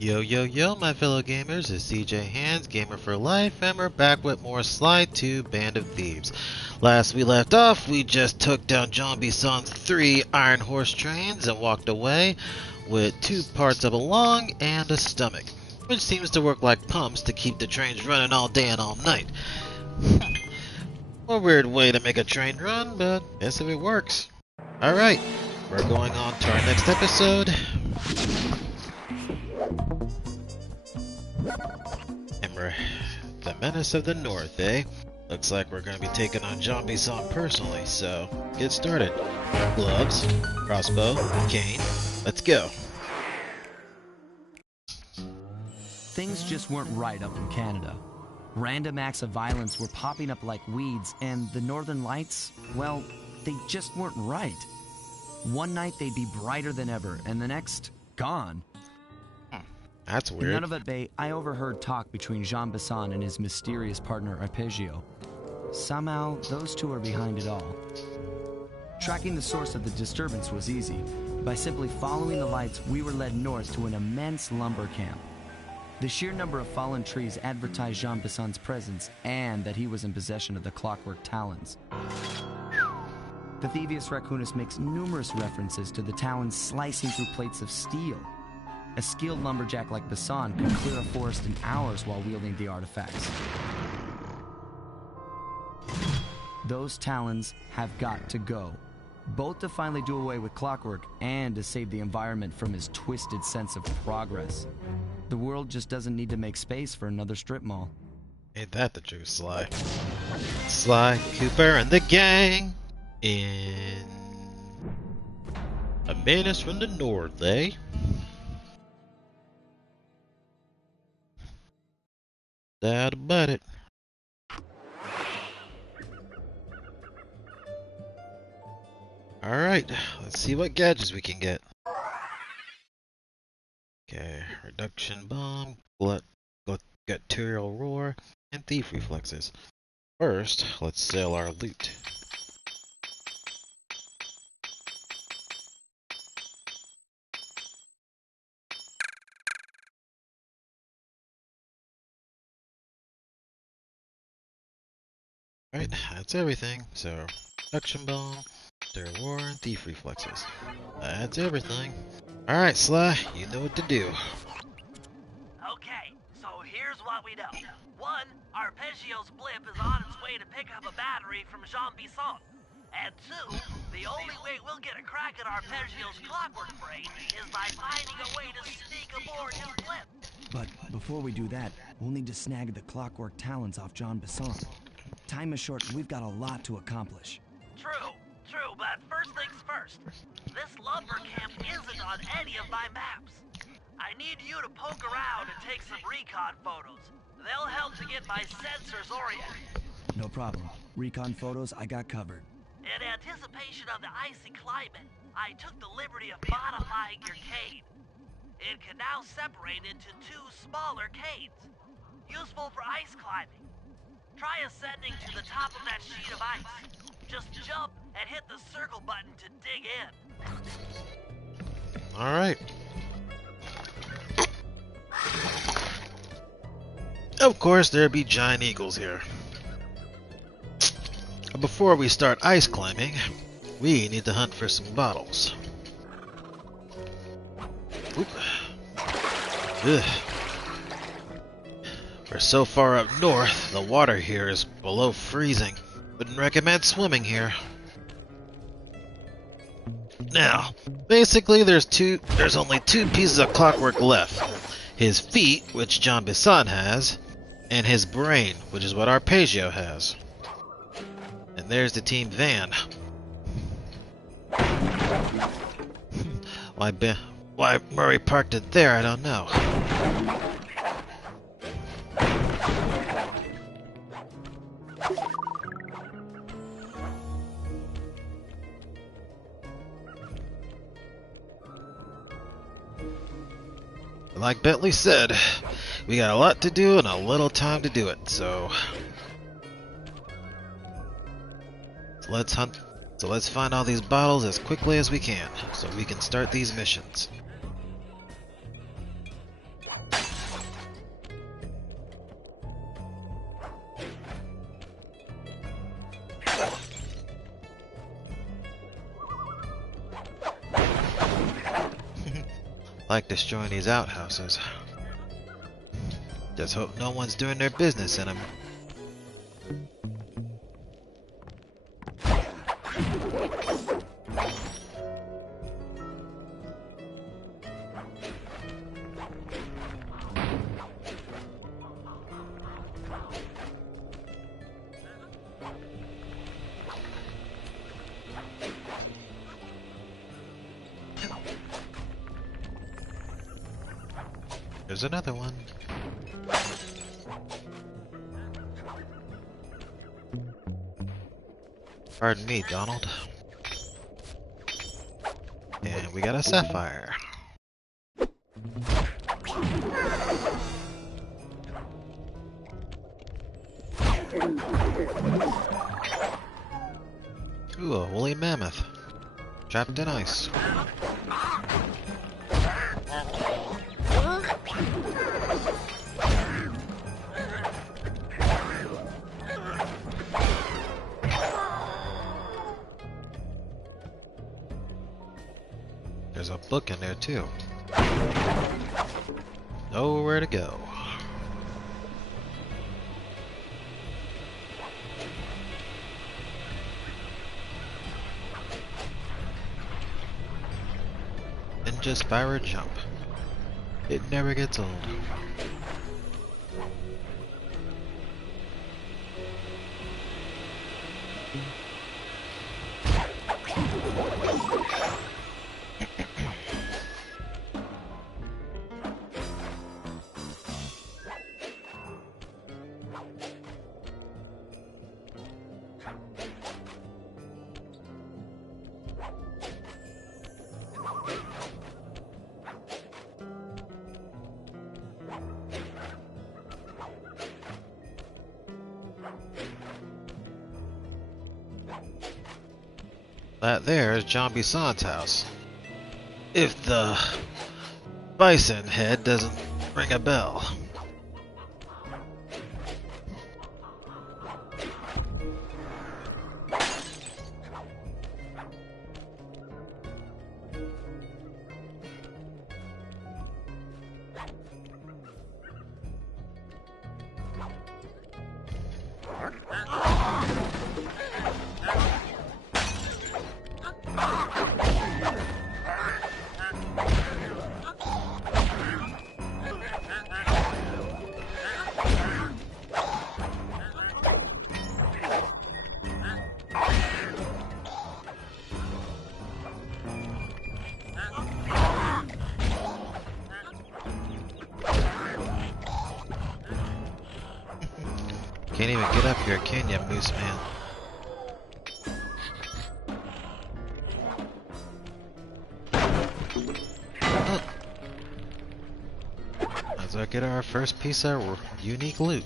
Yo yo yo my fellow gamers, it's CJ Hands, Gamer for Life, and we're back with more Sly 2 Band of Thieves. Last we left off, we just took down Jean Bisson's 3 Iron Horse trains and walked away with 2 parts of a lung and a stomach, which seems to work like pumps to keep the trains running all day and all night. A weird way to make a train run, but guess if it works. Alright, we're going on to our next episode. And we're the Menace of the North, eh? Looks like we're gonna be taking on Jean Bisson personally, so get started. Gloves, crossbow, cane, let's go. Things just weren't right up in Canada. Random acts of violence were popping up like weeds, and the Northern Lights, well, they just weren't right. One night they'd be brighter than ever, and the next, gone. That's weird. In Nunavut Bay, I overheard talk between Jean Bisson and his mysterious partner Arpeggio. Somehow, those two are behind it all. Tracking the source of the disturbance was easy. By simply following the lights, we were led north to an immense lumber camp. The sheer number of fallen trees advertised Jean Bisson's presence and that he was in possession of the clockwork talons. The Thievius Raccoonus makes numerous references to the talons slicing through plates of steel. A skilled lumberjack like Bisson could clear a forest in hours while wielding the artifacts. Those talons have got to go, both to finally do away with clockwork and to save the environment from his twisted sense of progress. The world just doesn't need to make space for another strip mall. Ain't that the truth, Sly? Sly, Cooper, and the gang in a menace from the north, eh? Doubt about it. Alright, let's see what gadgets we can get. Okay, reduction bomb, guttural roar, and thief reflexes. First, let's sell our loot. Alright, that's everything. So, reduction bomb, guttural roar, and thief reflexes. That's everything. Alright, Sly, you know what to do. Okay, so here's what we know. 1, Arpeggio's blip is on its way to pick up a battery from Jean Bisson. And 2, the only way we'll get a crack at Arpeggio's clockwork brain is by finding a way to sneak aboard his blip. But before we do that, we'll need to snag the clockwork talons off Jean Bisson. Time is short, we've got a lot to accomplish. True, but first things first. This lumber camp isn't on any of my maps. I need you to poke around and take some recon photos. They'll help to get my sensors oriented. No problem. Recon photos, I got covered. In anticipation of the icy climate, I took the liberty of modifying your cane. It can now separate into 2 smaller canes, useful for ice climbing. Try ascending to the top of that sheet of ice. Just jump and hit the circle button to dig in. Alright. Of course, there'd be giant eagles here. Before we start ice climbing, we need to hunt for some bottles. Oop. Ugh. We're so far up north, the water here is below freezing. Wouldn't recommend swimming here. Now, basically there's only 2 pieces of clockwork left. His feet, which Jean Bisson has, and his brain, which is what Arpeggio has. And there's the team van. Why Murray parked it there, I don't know. Like Bentley said, we got a lot to do and a little time to do it, so let's hunt So let's find all these bottles as quickly as we can, so we can start these missions. Like destroying these outhouses. Just hope no one's doing their business in them. There's another one. Pardon me, Donald. And we got a sapphire. Ooh, a woolly mammoth. Trapped in ice. There's a book in there too. Nowhere to go. Ninja Spyro Jump. It never gets old. That there is John Bisson's house. If the bison head doesn't ring a bell. Can't even get up here, can you, Moose Man? Oh. Let's go get our first piece of unique loot.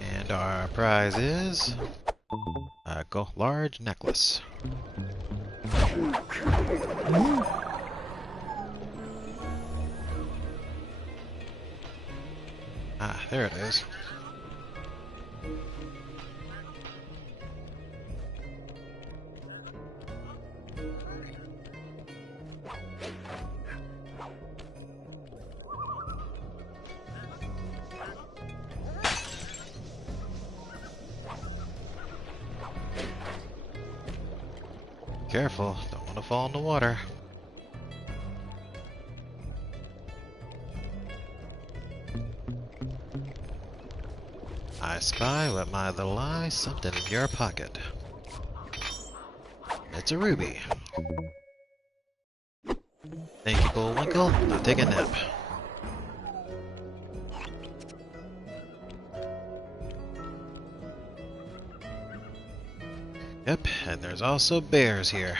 And our prize is a large necklace. Ah, there it is. Careful, don't want to fall in the water. I spy with my little eye something in your pocket. It's a ruby. Thank you, Bullwinkle. Now take a nap. Yep, and there's also bears here.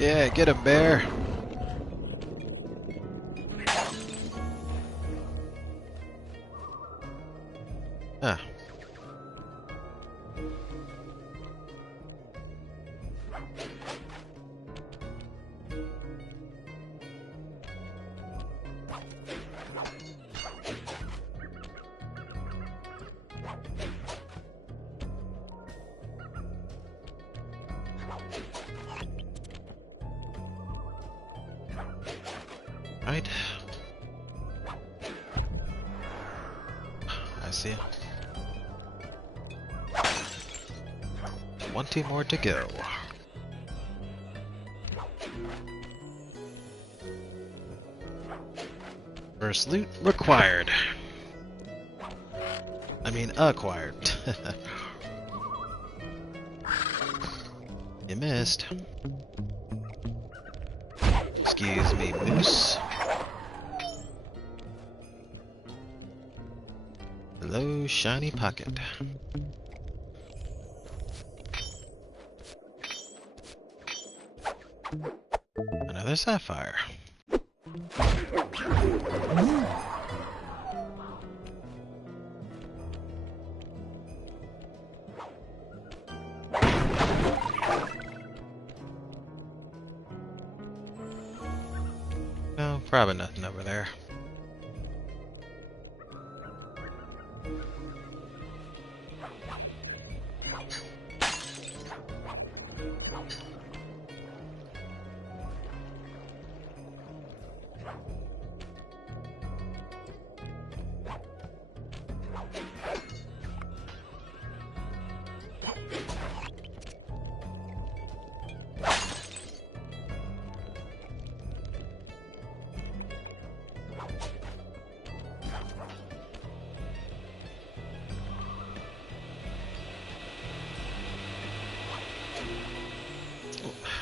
Yeah, get him, bear. Huh. Right. I see. 20 more to go. First loot required. I mean, acquired. You missed. Excuse me, moose. Hello, shiny pocket. Another sapphire. No, probably nothing over there.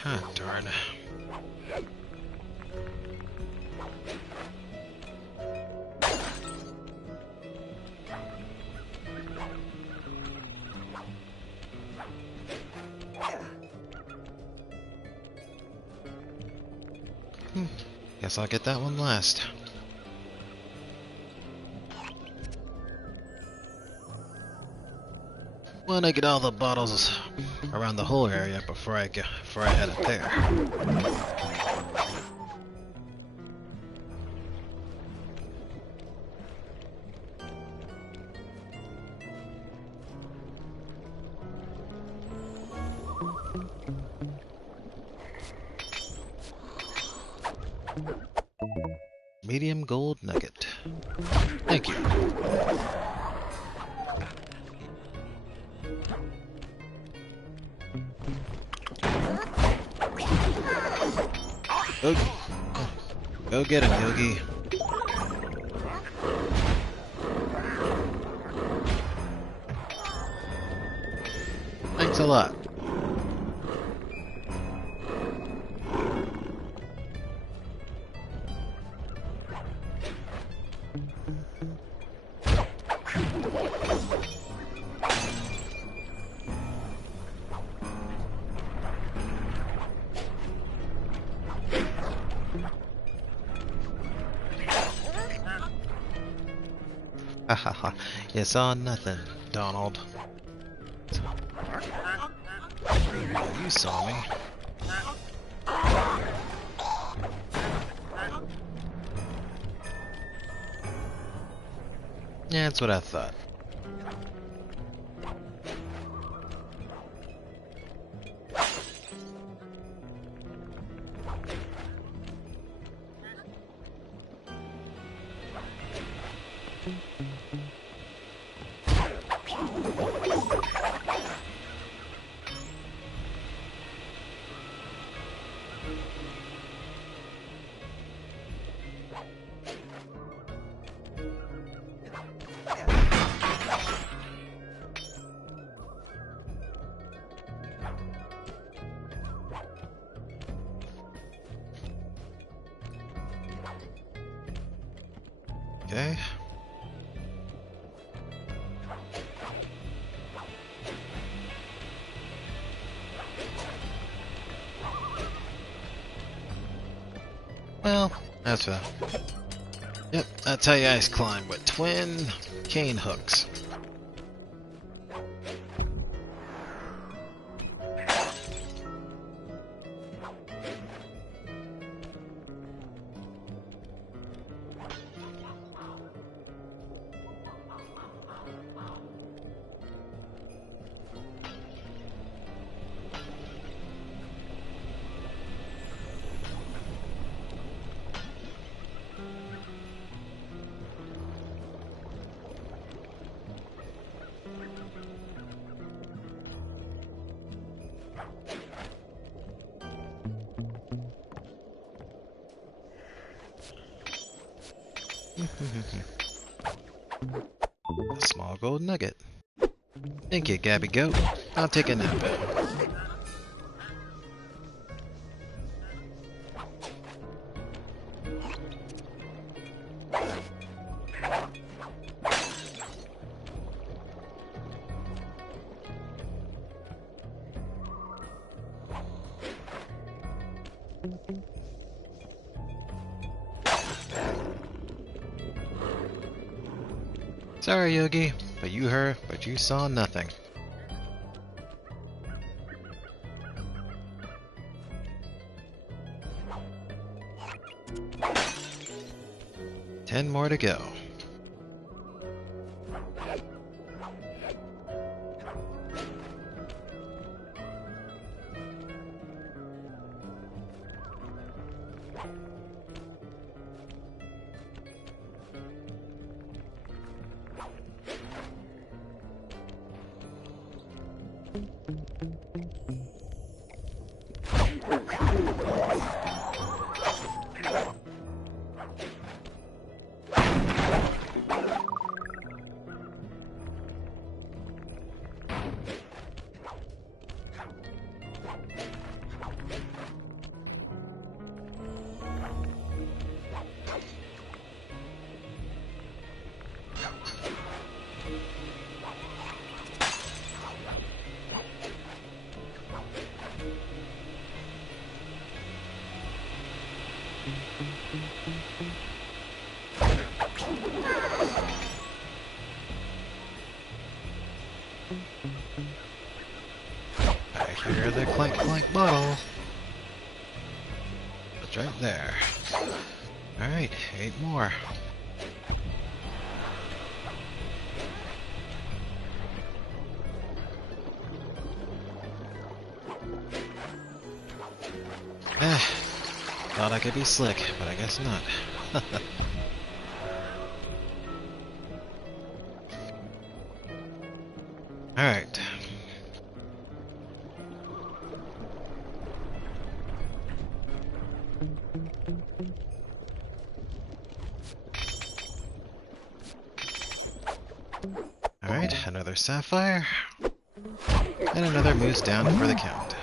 Ah, darn. Guess I'll get that one last. Wanna get all the bottles around the whole area before I head up there. Medium gold nugget. Thank you. Go get him, Yogi. Thanks a lot. Hahaha. You saw nothing, Donald. You saw me. Yeah, that's what I thought. Okay. Well, that's that. Yep, that's how you ice climb with twin cane hooks. A small gold nugget. Thank you, Gabby Goat. I'll take a nap. Sorry, Yogi, but you heard, but you saw nothing. Ten more to go. I hear the clink clink bottle. It's right there. Alright, 8 more. Thought I could be slick, but I guess not. Alright. Alright, another sapphire. And another moose down for the count.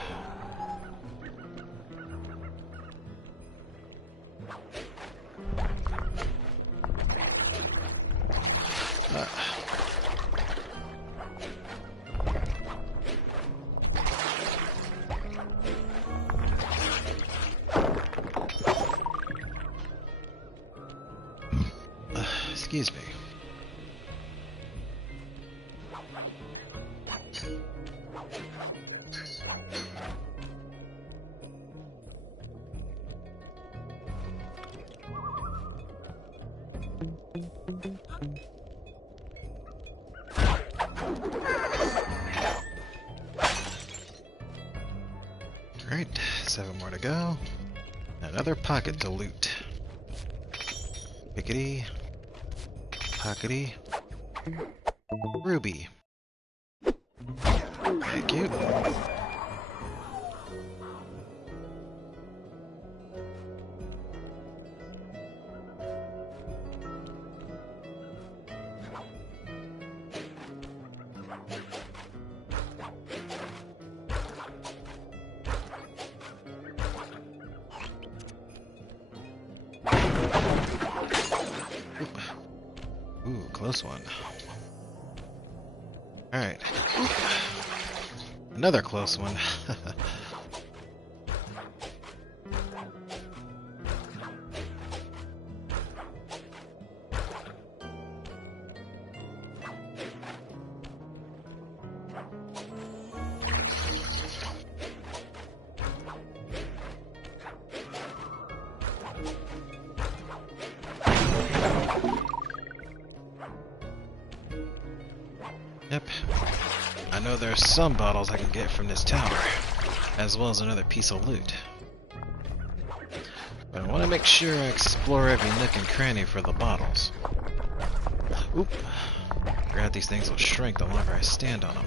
Excuse me. Alright, 7 more to go. Another pocket to loot. Pickety. Pockety. Ruby. Thank you. Ooh, close one. Alright. Another close one. know there's some bottles I can get from this tower, as well as another piece of loot. But I want to make sure I explore every nook and cranny for the bottles. Oop. Forgot these things will shrink the longer I stand on them.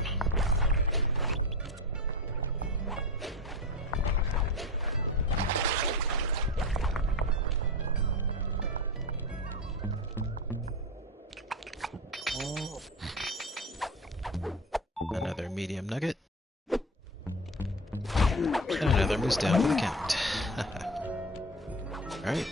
Another medium nugget. And another moose down for the count. Alright.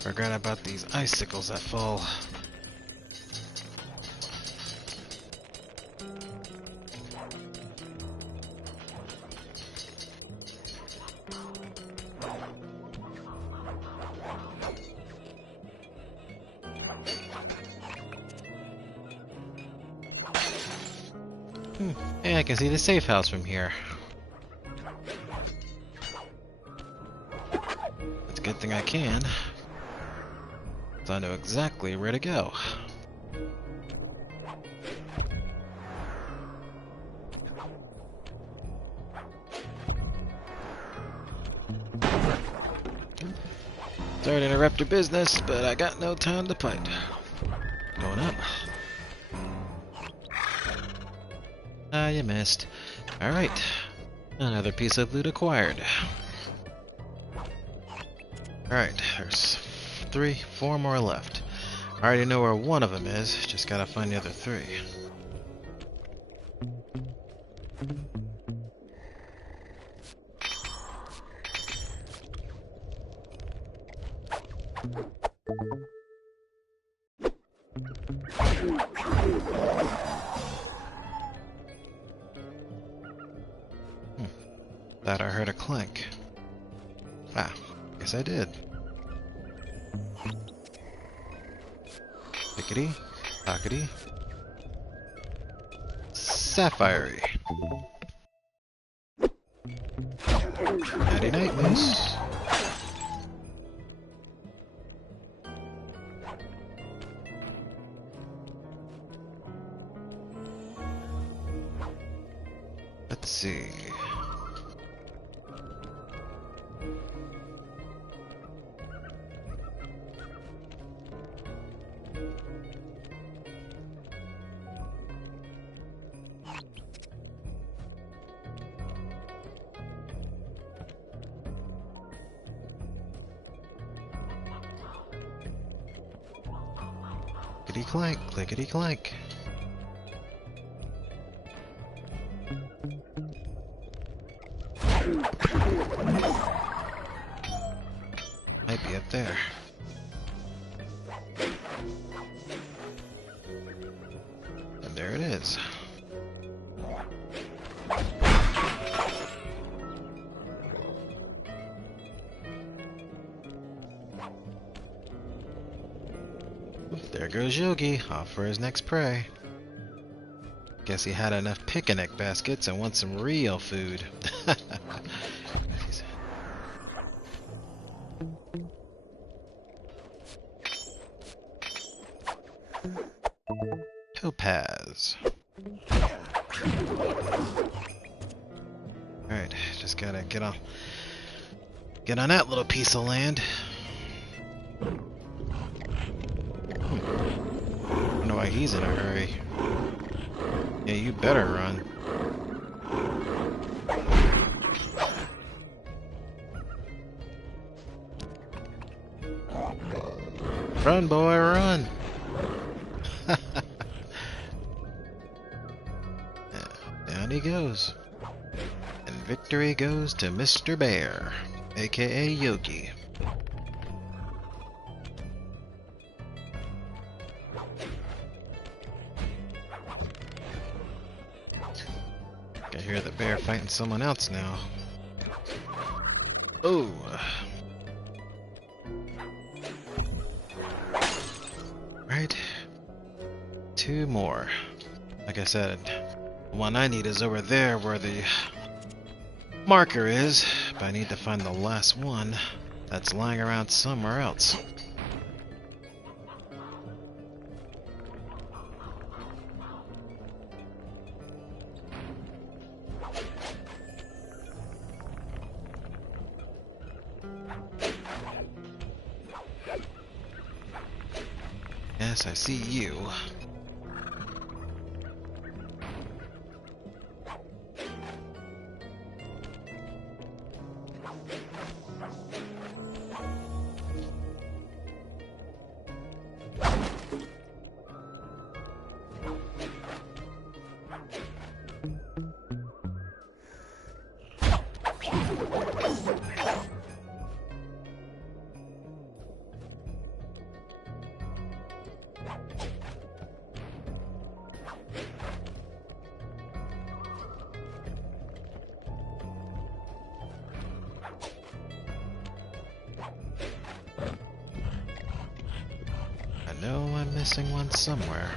Forgot about these icicles that fall. Hey, I can see the safe house from here. It's a good thing I can. So I know exactly where to go. Sorry to interrupt your business, but I got no time to fight. Going up. Ah, you missed. Alright. Another piece of loot acquired. Alright, there's 4 more left. I already know where one of them is, just gotta find the other 3. Thought I heard a clank. Ah, guess I did. Pickety, pockety, sapphire. Nighty night, moose. Let's see. Clickety clank, clickety clank. Might be up there. And there it is. There goes Yogi, off for his next prey. Guess he had enough picnic baskets and wants some real food. Topaz. Alright, just gotta get on that little piece of land. I don't know why he's in a hurry. Yeah, you better run. Run, boy, run! Down he goes. And victory goes to Mr. Bear, aka Yogi. I hear the bear fighting someone else now. Oh! Right. 2 more. Like I said, the one I need is over there where the marker is, but I need to find the last one that's lying around somewhere else. Yes, I see you. I know I'm missing one somewhere.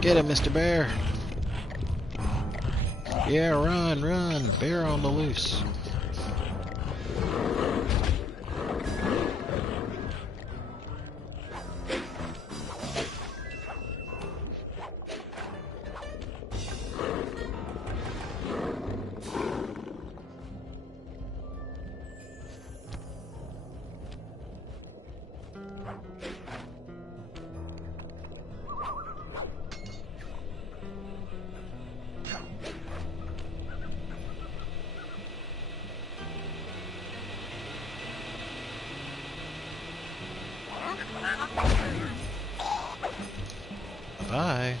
Get him, Mr. Bear! Yeah, run, run! Bear on the loose. Bye.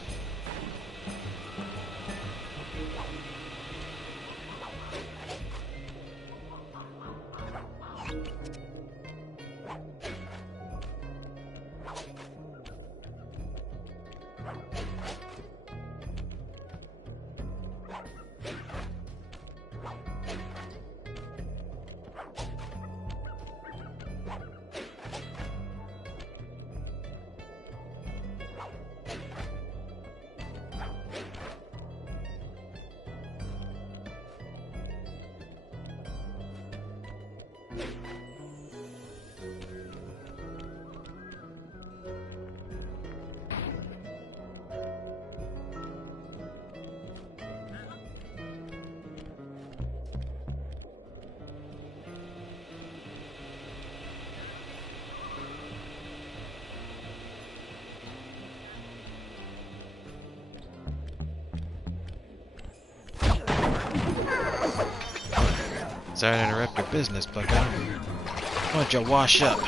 Sorry to interrupt your business, Bucko. Why don't you wash up?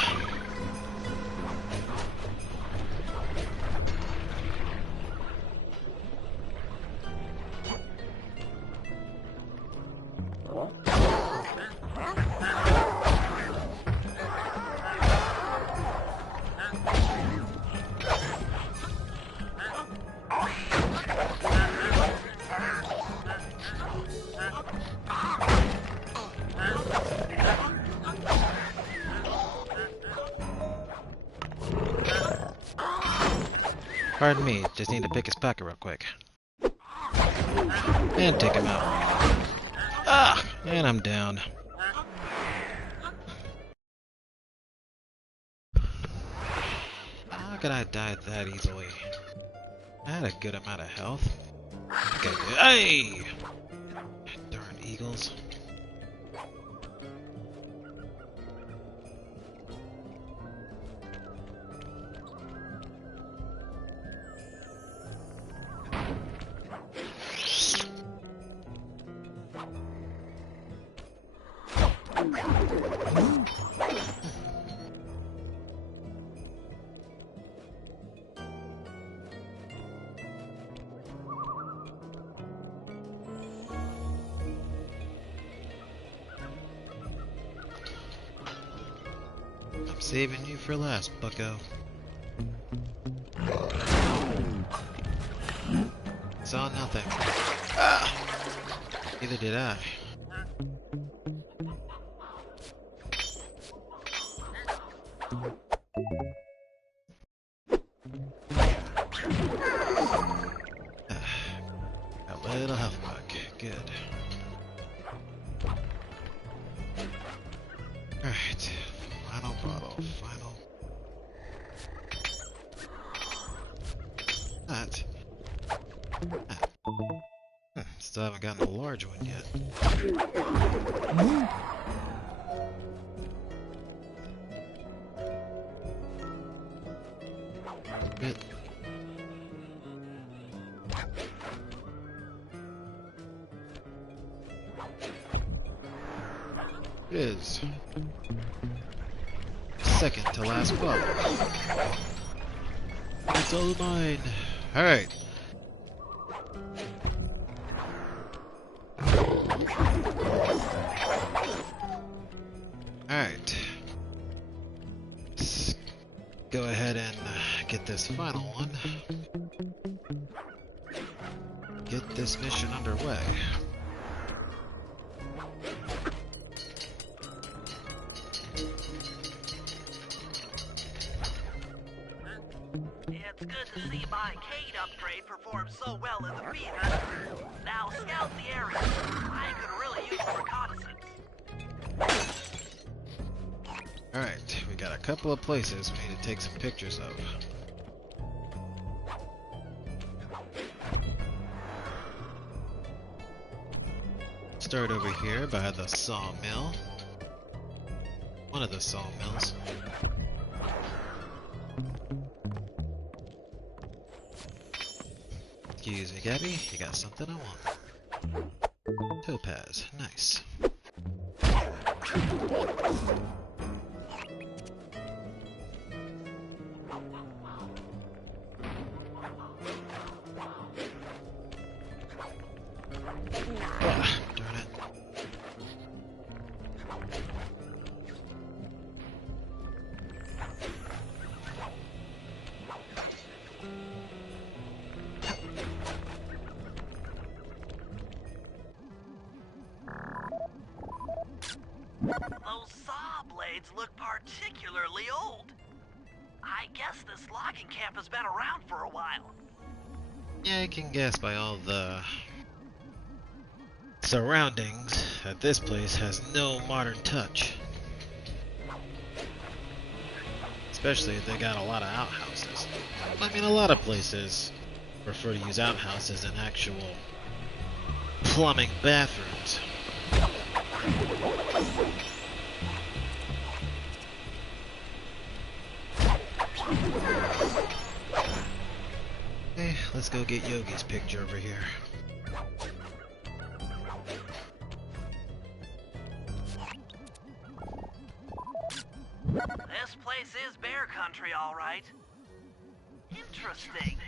Pardon me, just need to pick his pocket real quick. And take him out. Ah! And I'm down. How could I die that easily? I had a good amount of health. Okay, hey! Darn eagles. I'm saving you for last, Bucko. Saw nothing. Ah! Neither did I. little health back. Good. Alright. Final bottle. Final. That. Still haven't gotten a large one yet. Bit. Is second to last bottle. It's all mine. Alright. Alright. Let's go ahead and get this final one. Get this mission underway. It's good to see my Cade upgrade perform so well in the beta. Now scout the area. I could really use some reconnaissance. Alright, we got a couple of places we need to take some pictures of. Start over here by the sawmill. One of the sawmills. Excuse me, Gabby. You got something I want. Topaz. Nice. Ah, darn it. Those saw blades look particularly old. I guess this logging camp has been around for a while. Yeah, you can guess by all the surroundings that this place has no modern touch. Especially if they got a lot of outhouses. I mean, a lot of places prefer to use outhouses than actual plumbing bathrooms. Okay, let's go get Yogi's picture over here. This place is bear country, all right. Interesting.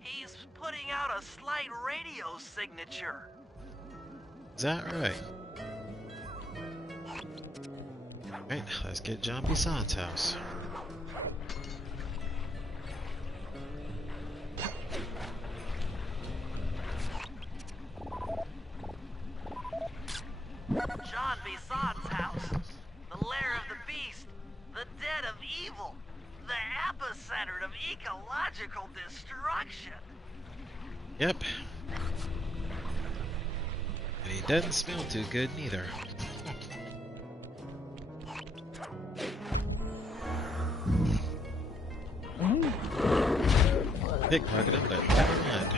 He's putting out a slight radio signature. Is that right? Alright, let's get John Bison's house. John Bison's house. The lair of the beast. The den of evil. The epicenter of ecological destruction. Yep. And he doesn't smell too good neither. Pickpocket him, but never mind.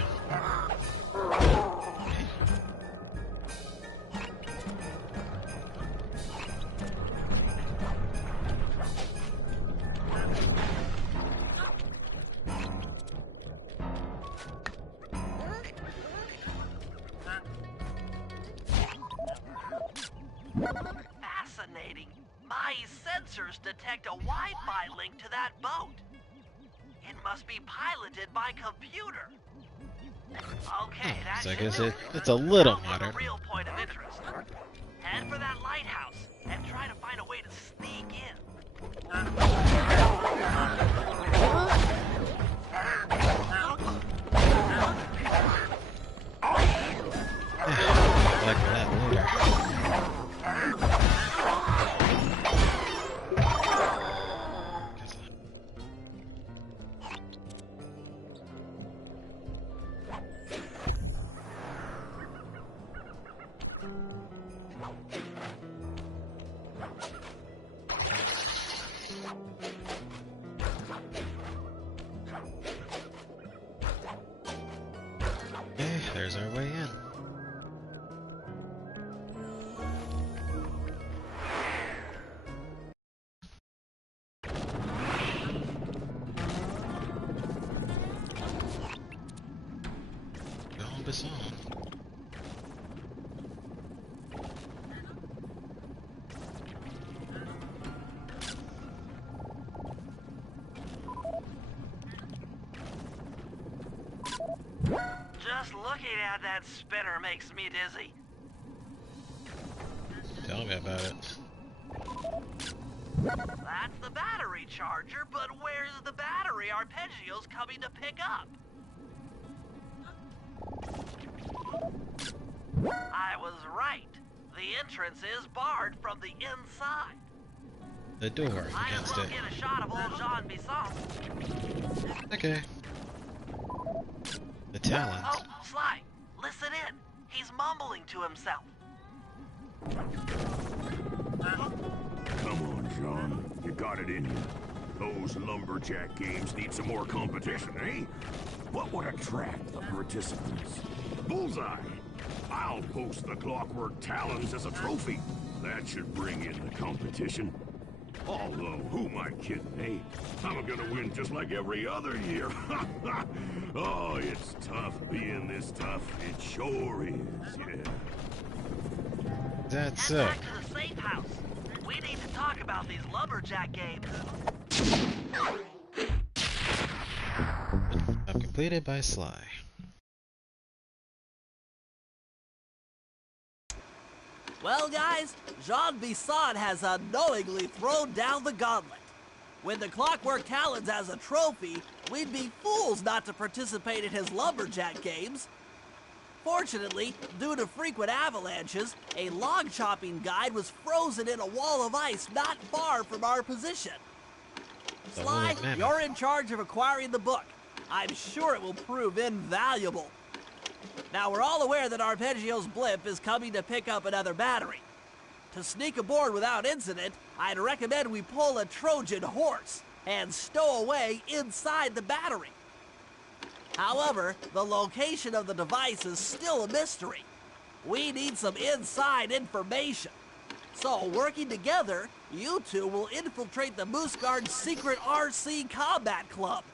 Fascinating. My sensors detect a Wi-Fi link to that boat. It must be piloted by computer. Okay, that's So I guess it's a little modern. The real point of interest. Head for that lighthouse and try to find a way to sneak in. Back for that later. There's our way in. Jean Bisson. Just looking at that spinner makes me dizzy. Tell me about it. That's the battery charger, but where's the battery Arpeggio's coming to pick up? I was right. The entrance is barred from the inside. The door Might as against well it. get a shot of old Jean Bisson. Okay. The talent. Oh, Sly, listen in. He's mumbling to himself. Come on, John. You got it in you. Those lumberjack games need some more competition, eh? What would attract the participants? Bullseye! I'll post the Clockwork Talons as a trophy. That should bring in the competition. Although, who am I kidding, eh? I'm gonna win just like every other year. Oh, it's tough being this tough. It sure is, yeah. That's Head back to the safe house. We need to talk about these lumberjack games. I'm completed by Sly. Well, guys, Jean Bisson has unknowingly thrown down the gauntlet. With the Clockwork Talons as a trophy, we'd be fools not to participate in his lumberjack games. Fortunately, due to frequent avalanches, a log chopping guide was frozen in a wall of ice not far from our position. The Sly, Holy Mammoth. you're in charge of acquiring the book. I'm sure it will prove invaluable. Now, we're all aware that Arpeggio's blimp is coming to pick up another battery. To sneak aboard without incident, I'd recommend we pull a Trojan horse and stow away inside the battery. However, the location of the device is still a mystery. We need some inside information. So, working together, you two will infiltrate the Moose Guard's secret RC Combat Club.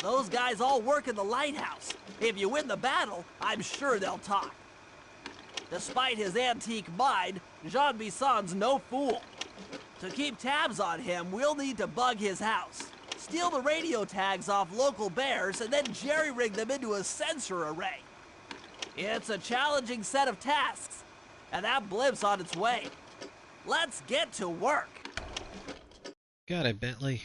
Those guys all work in the lighthouse. If you win the battle, I'm sure they'll talk. Despite his antique mind, Jean Bisson's no fool. To keep tabs on him, we'll need to bug his house, steal the radio tags off local bears, and then jerry-rig them into a sensor array. It's a challenging set of tasks, and that blimp's on its way. Let's get to work. Got it, Bentley.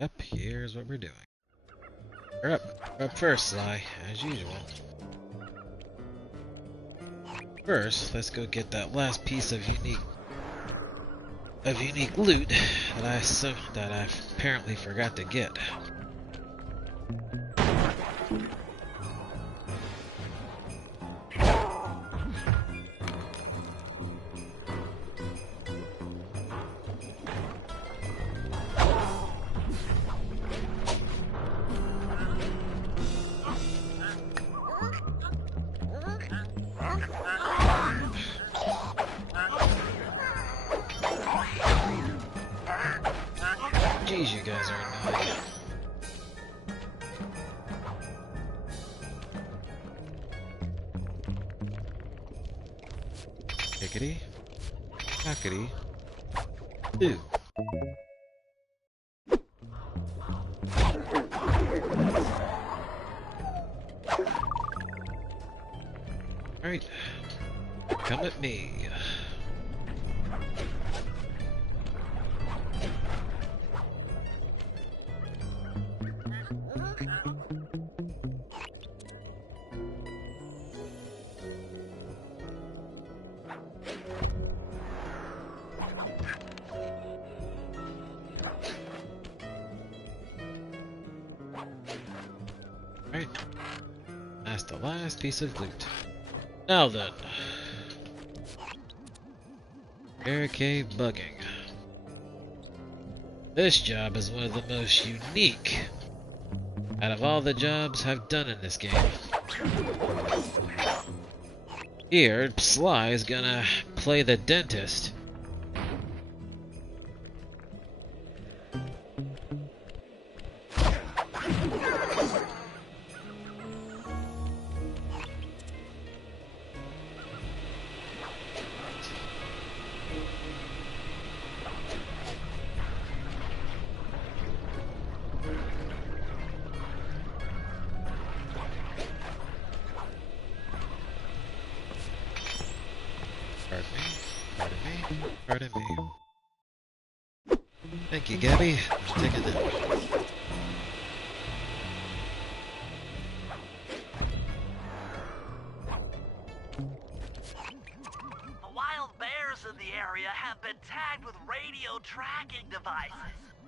Yep, here's what we're doing. You're up first, Sly, as usual. First, let's go get that last piece of unique loot that I apparently forgot to get. Jeez, you guys are annoying. Hickety, hackety, do. Alright, come at me. Alright, that's the last piece of loot. Now then, barricade bugging. This job is one of the most unique out of all the jobs I've done in this game. Here, Sly is gonna play the dentist. Pardon me. Pardon me. Thank you, Gabby. I'm taking that. The wild bears in the area have been tagged with radio tracking devices.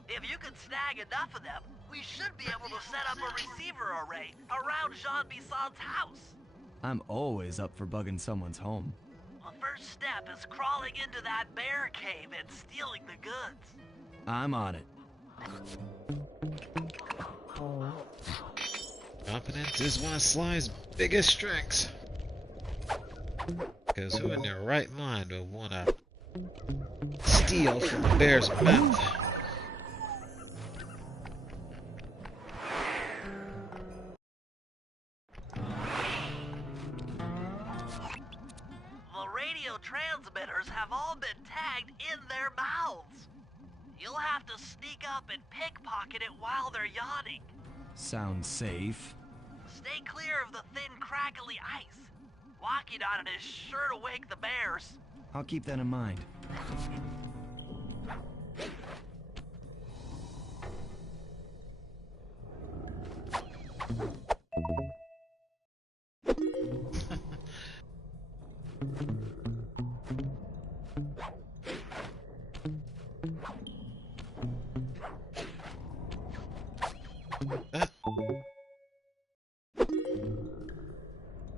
If you can snag enough of them, we should be able to set up a receiver array around Jean Bisson's house. I'm always up for bugging someone's home. The first step is crawling into that bear cave and stealing the goods. I'm on it. Confidence is one of Sly's biggest strengths. Because who in their right mind would want to steal from a bear's mouth? The radio transmitters have all been tagged in their mouths. You'll have to sneak up and pickpocket it while they're yawning. Sounds safe. Stay clear of the thin, crackly ice. Walking on it is sure to wake the bears. I'll keep that in mind.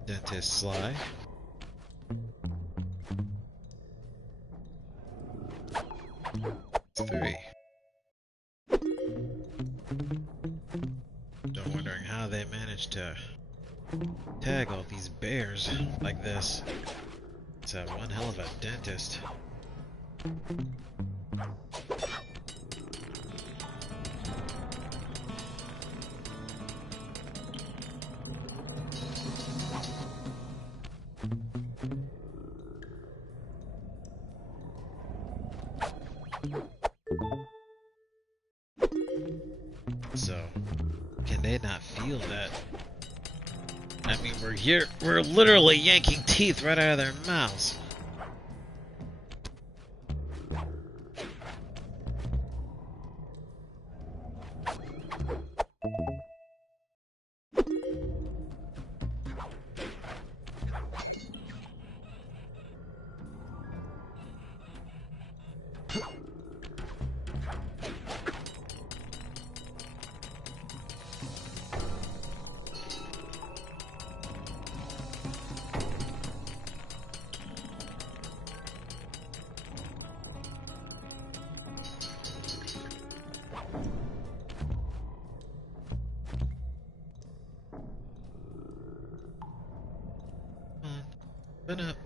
Dentist Sly. It's 3. I'm wondering how they managed to tag all these bears like this. It's one hell of a dentist. So, can they not feel that? I mean, we're literally yanking teeth right out of their mouths. Open up.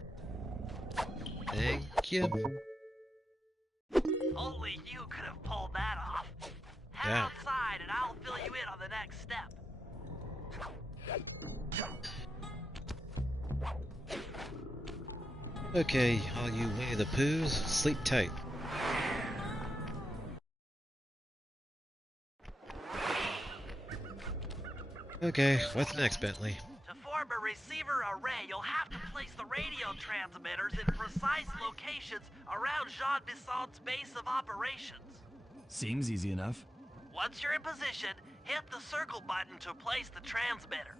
Thank you. Only you could have pulled that off. Head Yeah. outside and I'll fill you in on the next step. Okay, all you Winnie the Poohs, sleep tight. Okay, what's next, Bentley? To form a receiver array, you'll have to place the radio transmitters in precise locations around Jean Bisson's base of operations. Seems easy enough. Once you're in position, hit the circle button to place the transmitter.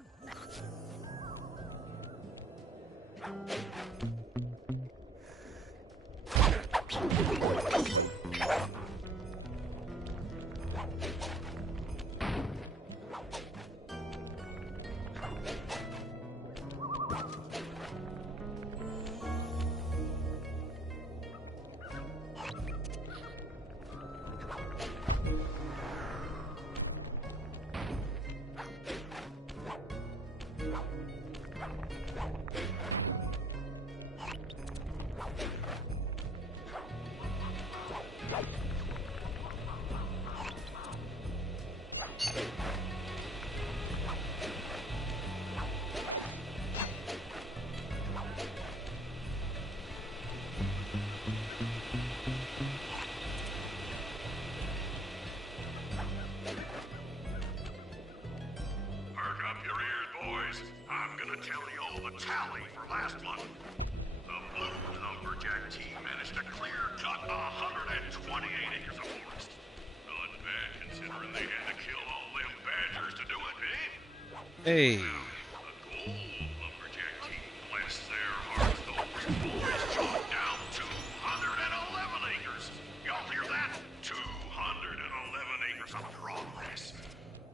the tally for last month. The blue lumberjack team managed to clear cut 128 acres of forest. Not bad considering they had to kill all them badgers to do it, eh? Hey. The gold lumberjack team, bless their hearts, those boys chopped down 211 acres. Y'all hear that? 211 acres of progress.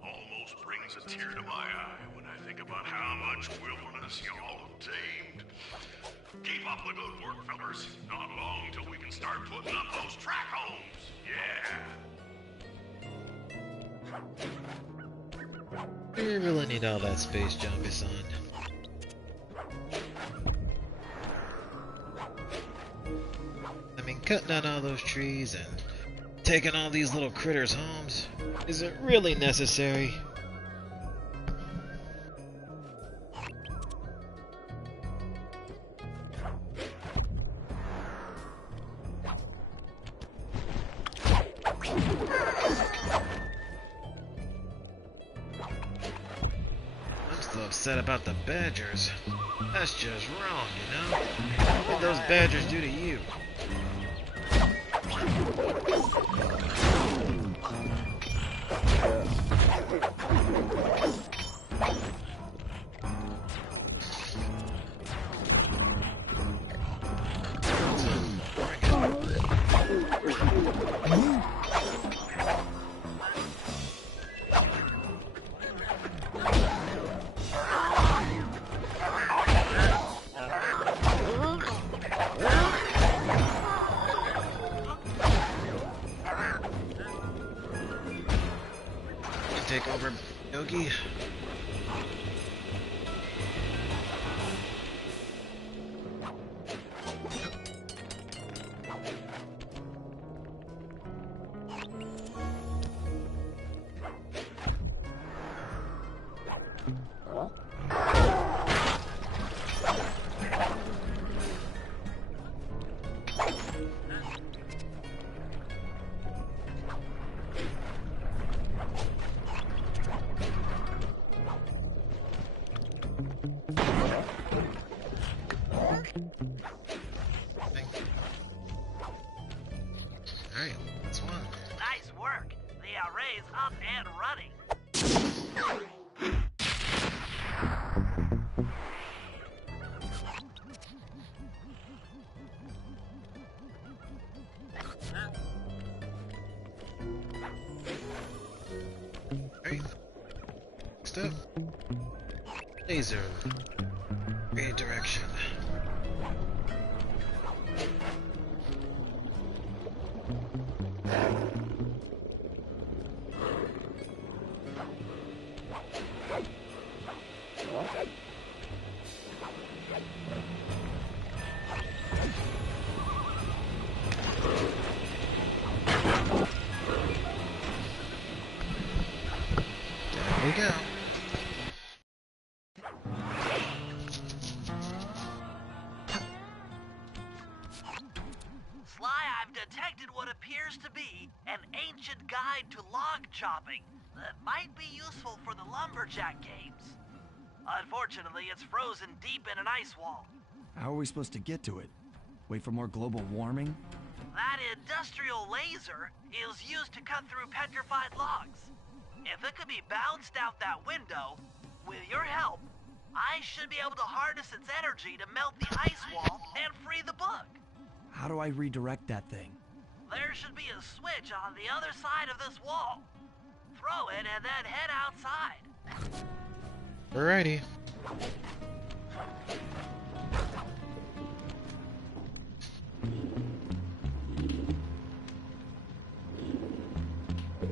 Almost brings a tear to my eye when I think about how much wilderness y'all have tamed. Keep up the good work, fellas. Not long till we can start putting up those track homes. Yeah. Do you really need all that space, Zombie-san? I mean, cutting down all those trees and taking all these little critters' homes, is it really necessary? I'm still upset about the badgers. That's just wrong, you know? What did those badgers do to you? Take over Yogi. Alright, that's one. Nice work. The array's up and running. Alright. Next up. Laser. Redirection. There we go. Sly, I've detected what appears to be an ancient guide to log chopping that might be useful for the lumberjack games. Unfortunately, it's frozen deep in an ice wall. How are we supposed to get to it? Wait for more global warming? That industrial laser is used to cut through petrified logs. If it could be bounced out that window, with your help, I should be able to harness its energy to melt the ice wall and free the bug. How do I redirect that thing? There should be a switch on the other side of this wall. Throw it and then head outside. Alrighty.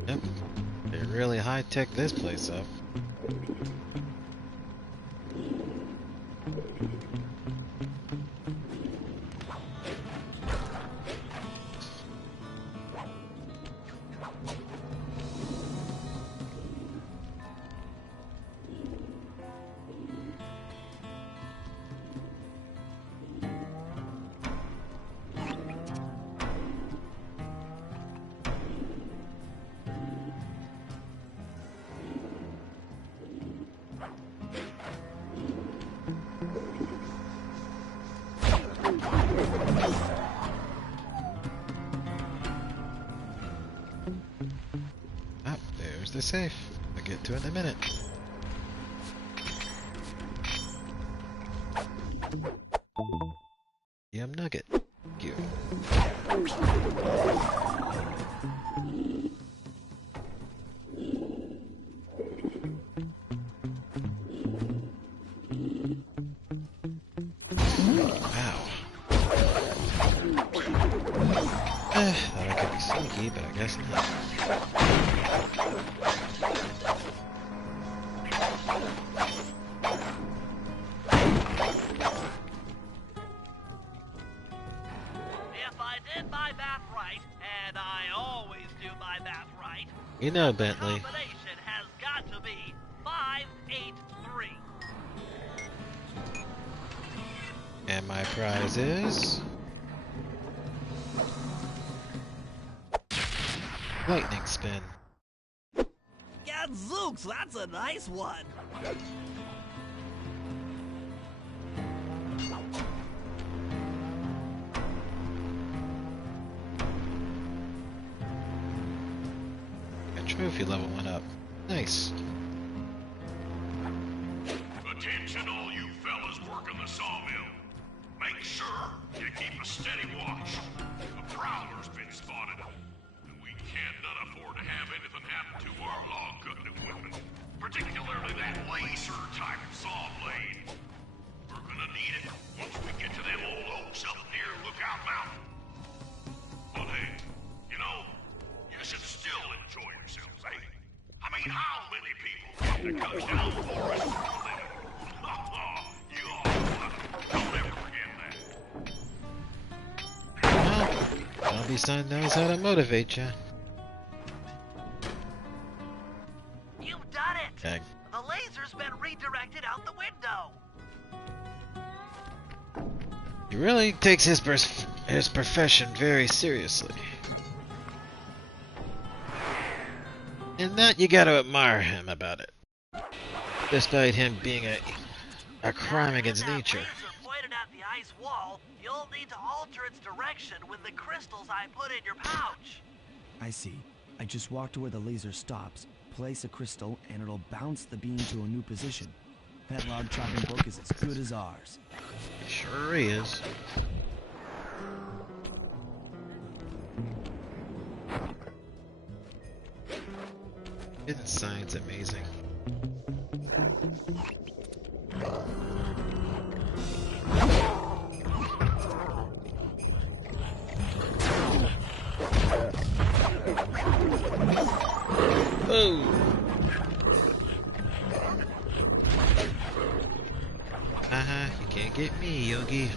Yep. They really high-tech this place up. Ah, there's the safe. I'll get to it in a minute. Yum nugget. Thank you. Wow. Thought I could be sneaky, but I guess not. If I did my math right, and I always do my math right, You know, the Bentley. combination has got to be 583. And my prize is... lightning spin. Gadzooks, that's a nice one. A trophy level went up. Nice. Attention all you fellas working the sawmill. Make sure you keep a steady watch. A prowler's been spotted. And we cannot afford to have anything happen to our log-cutting equipment. Particularly that laser-type saw blade. We're gonna need it once we get to them old oaks up near Lookout Mountain. But hey, you know, you should still enjoy yourselves, eh? I mean, how many people get to cut down forests for a living? You all don't ever forget that. Well, Zombie Son knows how to motivate you. You've done it! Okay. The laser's been redirected out the window. He really takes his profession very seriously. And that you gotta admire him about it. Despite him being a crime against Now, with nature. that laser pointed at the ice wall, you'll need to alter its direction with the crystals I put in your pouch. I see. I just walk to where the laser stops, place a crystal, and it'll bounce the beam to a new position. That log chopping book is as good as ours. Sure is. Isn't science amazing? Oh! Haha, you can't get me, Yogi.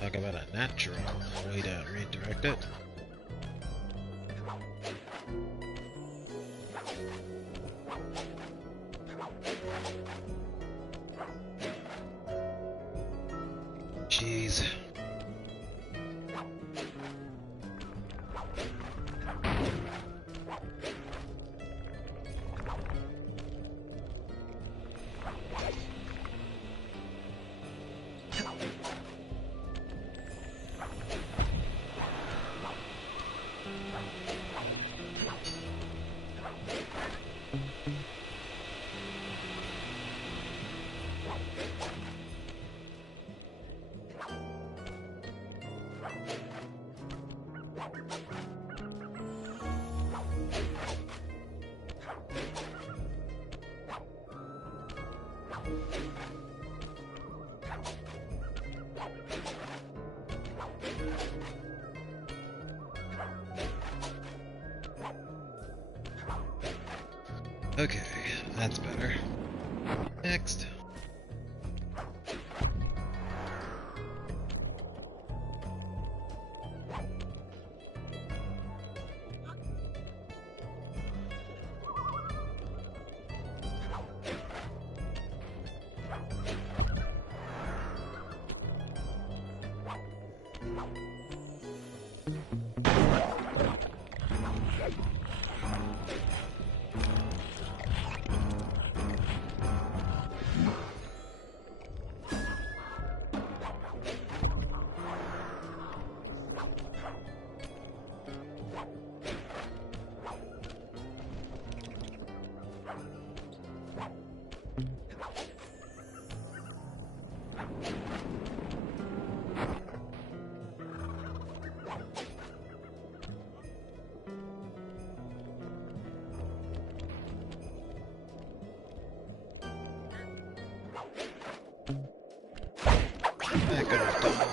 Talk about a natural way to redirect it. Jeez. Okay, that's better. Next. Back off, Donald.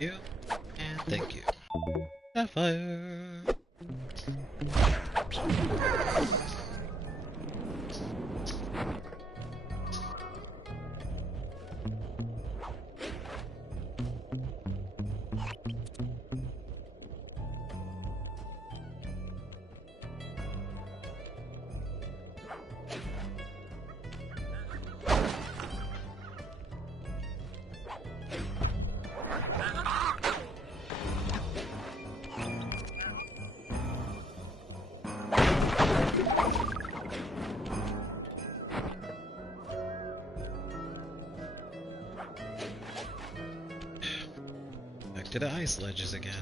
You and thank you. Sapphire. Back to the ice ledges again.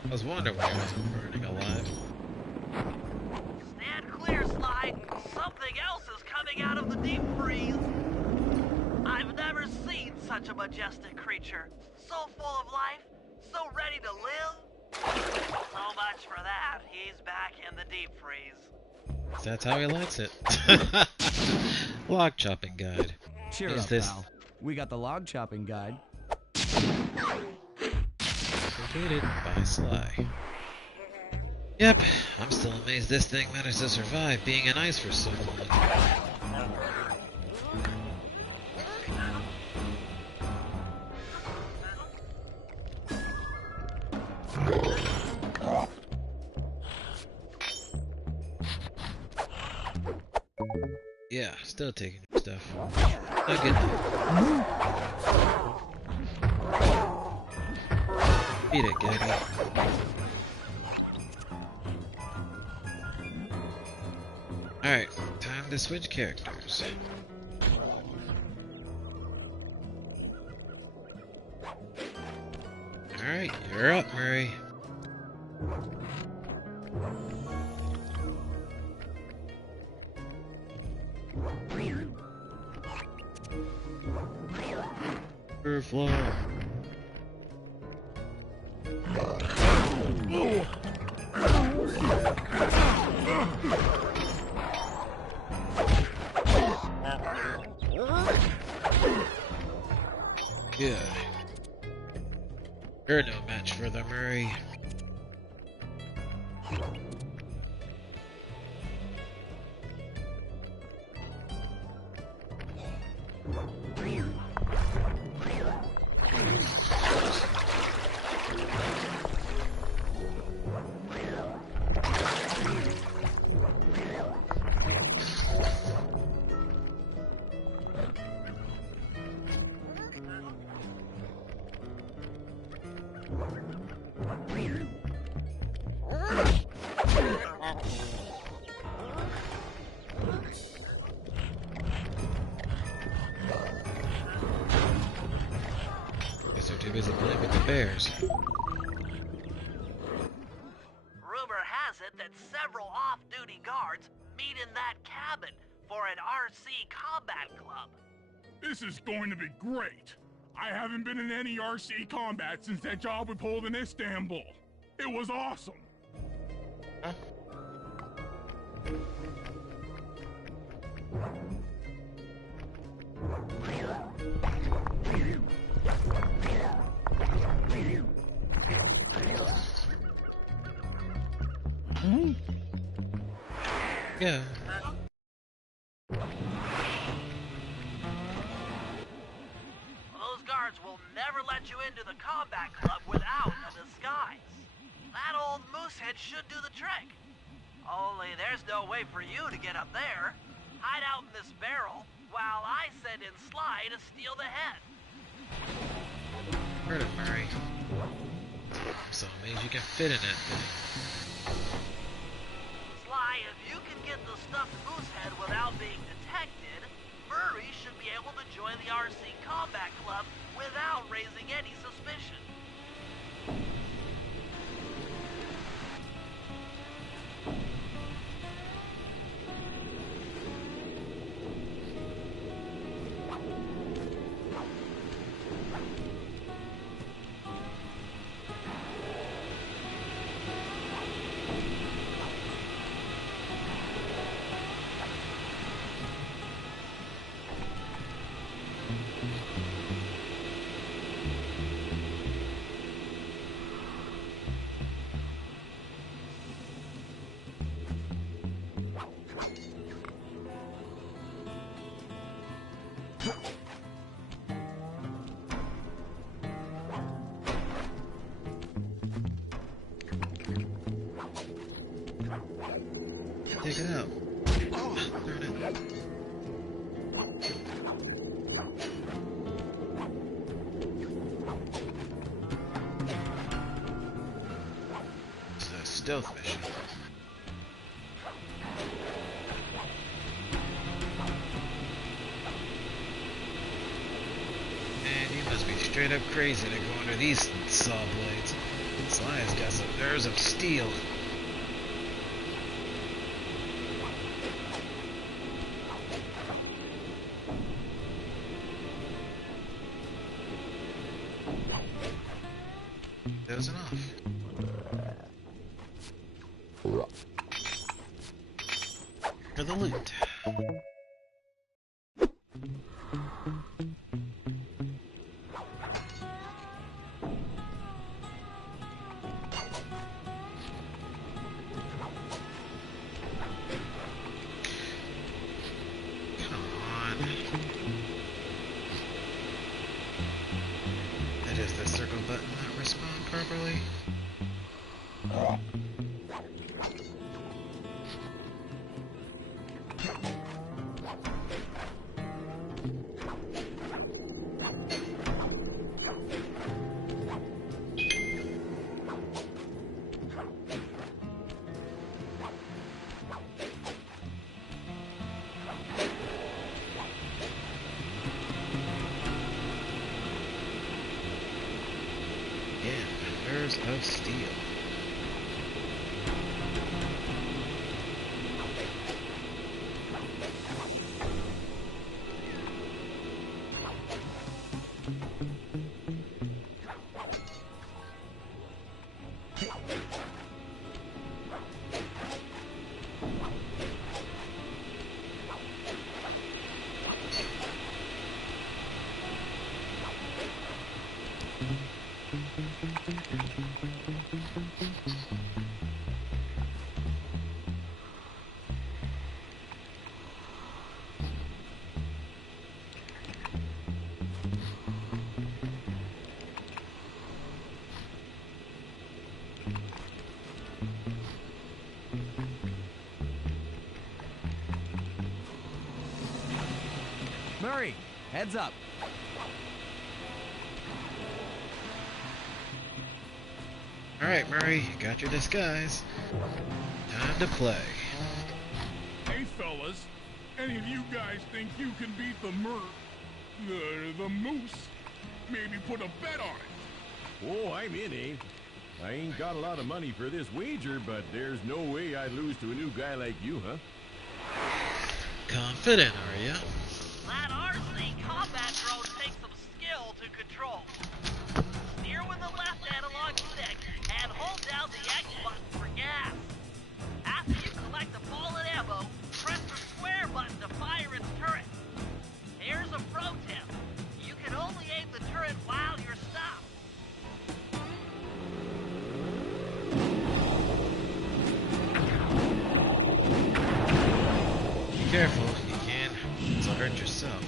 I was wondering why he wasn't burning alive. Stand clear, Sly. Something else is coming out of the deep freeze. I've never seen such a majestic creature. So full of life, so ready to live. So much for that. He's back in the deep freeze. That's how he likes it. Log chopping guide. Cheer Is up, this- pal. We got the log chopping guide. Completed by Sly. Yep, I'm still amazed this thing managed to survive being in ice for so long. Yeah, still taking your stuff. Not good. Eat it, Gabby. Alright, time to switch characters. Alright, you're up, Murray. Fly. Good. You're no match for the Murray. Guess they're too busy playing with the bears. Rumor has it that several off-duty guards meet in that cabin for an RC combat club. This is going to be great. I haven't been in any RC combat since that job we pulled in Istanbul. It was awesome. Huh? Yeah. Those guards will never let you into the combat club without a disguise. That old moosehead should do the trick. Only there's no way for you to get up there. Hide out in this barrel while I send in Sly to steal the head. Heard it, Murray. So it means you can fit in it. Sly, if you can get the stuffed moosehead without being detected, Murray should be able to join the RC Combat Club without raising any suspicion. Take it out. Oh, darn it. This is a stealth mission. Man, you must be straight up crazy to go under these saw blades. Sly's got some nerves of steel. Dozing off. For the loot. Come on. That is the circle button not respond properly. Yeah, nerves of steel. Murray, heads up. Alright, Murray, you got your disguise. Time to play. Hey, fellas. Any of you guys think you can beat the the moose? Maybe put a bet on it. Oh, I'm in, eh? I ain't got a lot of money for this wager, but there's no way I'd lose to a new guy like you, huh? Confident, are ya? That RC combat drone takes some skill to control. Steer with the left analog stick and hold down the X button for gas. After you collect the fallen ammo, press the square button to fire its turret. Here's a pro tip. You can only aim the turret while you're stopped. Be careful, you can. You'll hurt yourself.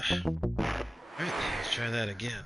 Alright, let's try that again.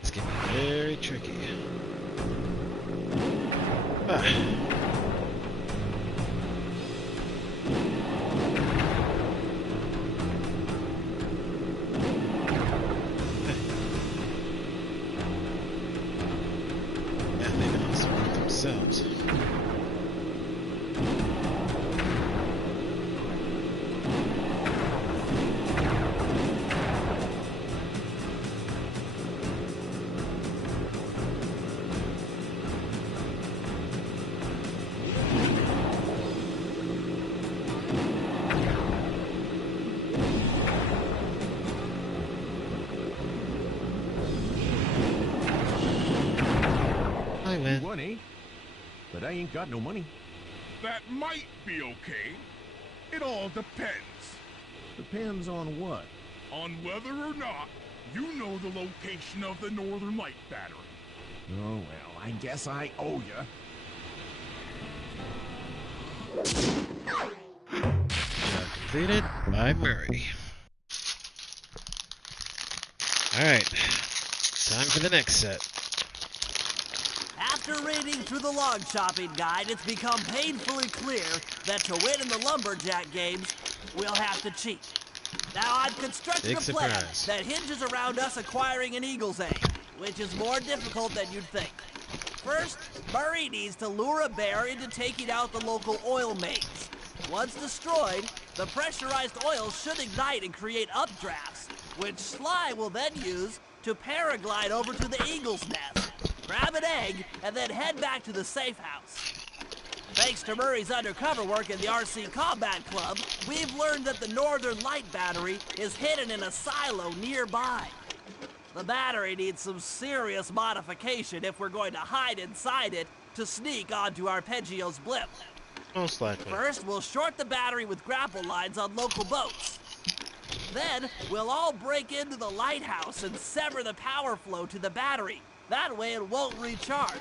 It's getting very tricky. Yeah, they can also work themselves. I You win. won, eh? But I ain't got no money. That might be okay. It all depends Depends on what. on whether or not you know the location of the Northern Light Battery. Oh, well, I guess I owe ya. Job completed by Murray. Alright, time for the next set. After reading through the log chopping guide, it's become painfully clear that to win in the lumberjack games, we'll have to cheat. Now, I've constructed Big a plan surprise. that hinges around us acquiring an eagle's egg, which is more difficult than you'd think. First, Murray needs to lure a bear into taking out the local oil mains. Once destroyed, the pressurized oil should ignite and create updrafts, which Sly will then use to paraglide over to the eagle's nest, grab an egg, and then head back to the safe house. Thanks to Murray's undercover work in the RC Combat Club, we've learned that the Northern Light Battery is hidden in a silo nearby. The battery needs some serious modification if we're going to hide inside it to sneak onto Arpeggio's blimp. Most likely. First, we'll short the battery with grapple lines on local boats. Then, we'll all break into the lighthouse and sever the power flow to the battery. That way it won't recharge.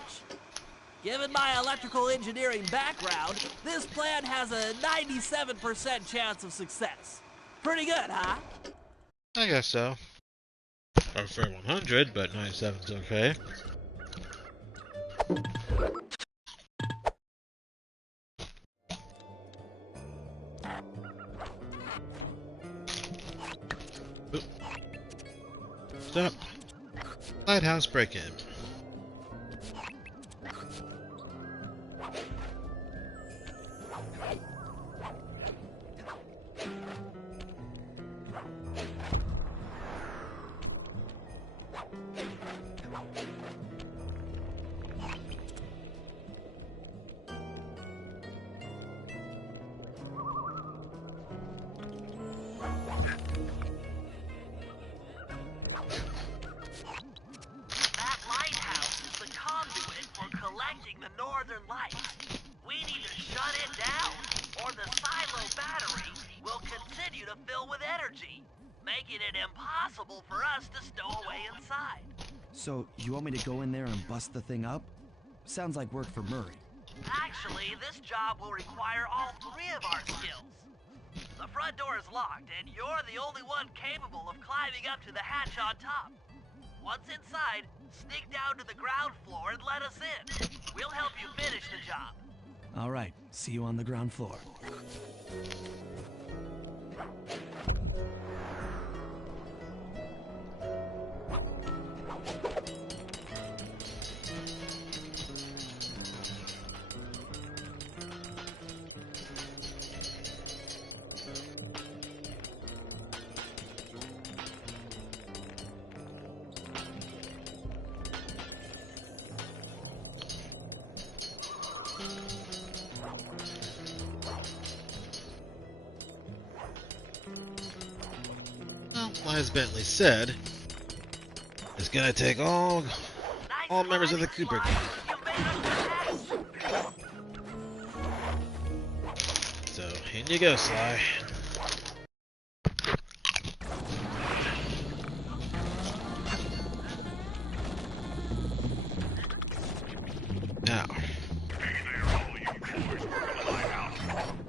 Given my electrical engineering background, this plan has a 97% chance of success. Pretty good, huh? I guess so. I'd say 100, but 97's okay. Oop. Stop. Lighthouse break-in. it impossible for us to stow away inside. So, you want me to go in there and bust the thing up? Sounds like work for Murray. Actually, this job will require all three of our skills. The front door is locked, and you're the only one capable of climbing up to the hatch on top. Once inside, sneak down to the ground floor and let us in. We'll help you finish the job. All right, see you on the ground floor. Well, as Bentley said, it's gonna take all members of the Cooper gang. So, in you go, Sly. Now. Hey there, all you boys working the lighthouse.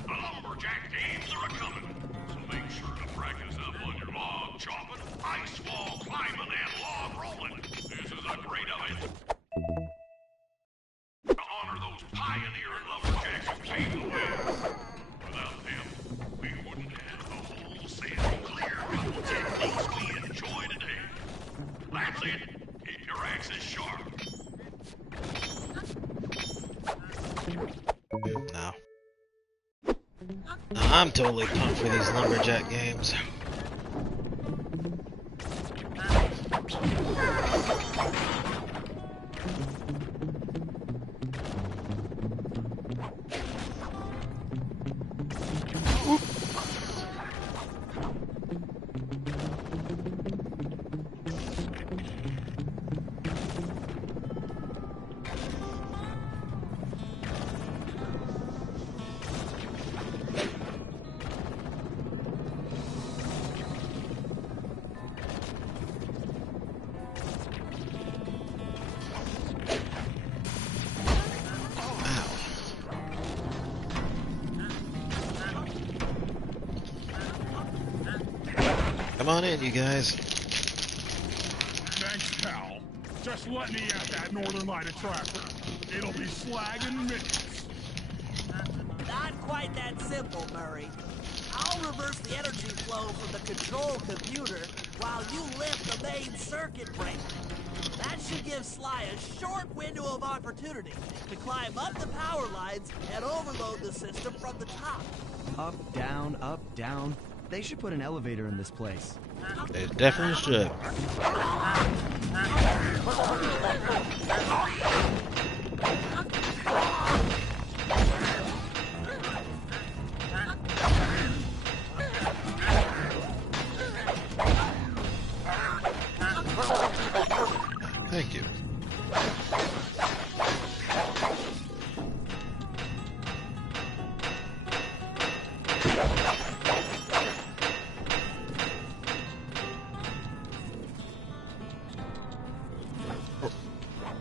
The lumberjack games are a-coming. So make sure to practice up on your log chopping, ice wall climbing, and log rolling. This is a great event to honor those pioneering lumberjacks who paved the way. Without them, we wouldn't have the wholesale clear cutting techniques we enjoy today. That's it. Keep your axes sharp. No. I'm totally pumped for these lumberjack games. Come on in, you guys. Thanks, pal. Just let me at that Northern Light attractor. It'll be slag in minutes. Not quite that simple, Murray. I'll reverse the energy flow from the control computer while you lift the main circuit breaker. That should give Sly a short window of opportunity to climb up the power lines and overload the system from the top. Up, down, up, down. They should put an elevator in this place. They definitely should. Thank you.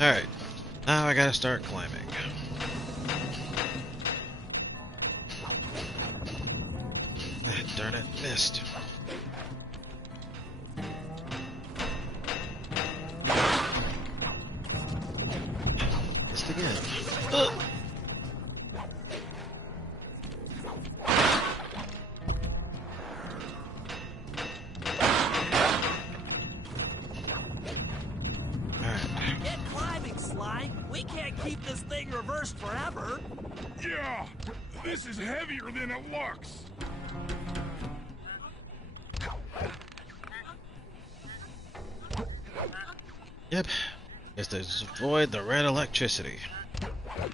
Alright, now I gotta start climbing. Ah, darn it, missed. Missed again. Ugh. Get climbing, Sly. We can't keep this thing reversed forever. Yeah, this is heavier than it looks. Yep, just to avoid the red electricity. Oh,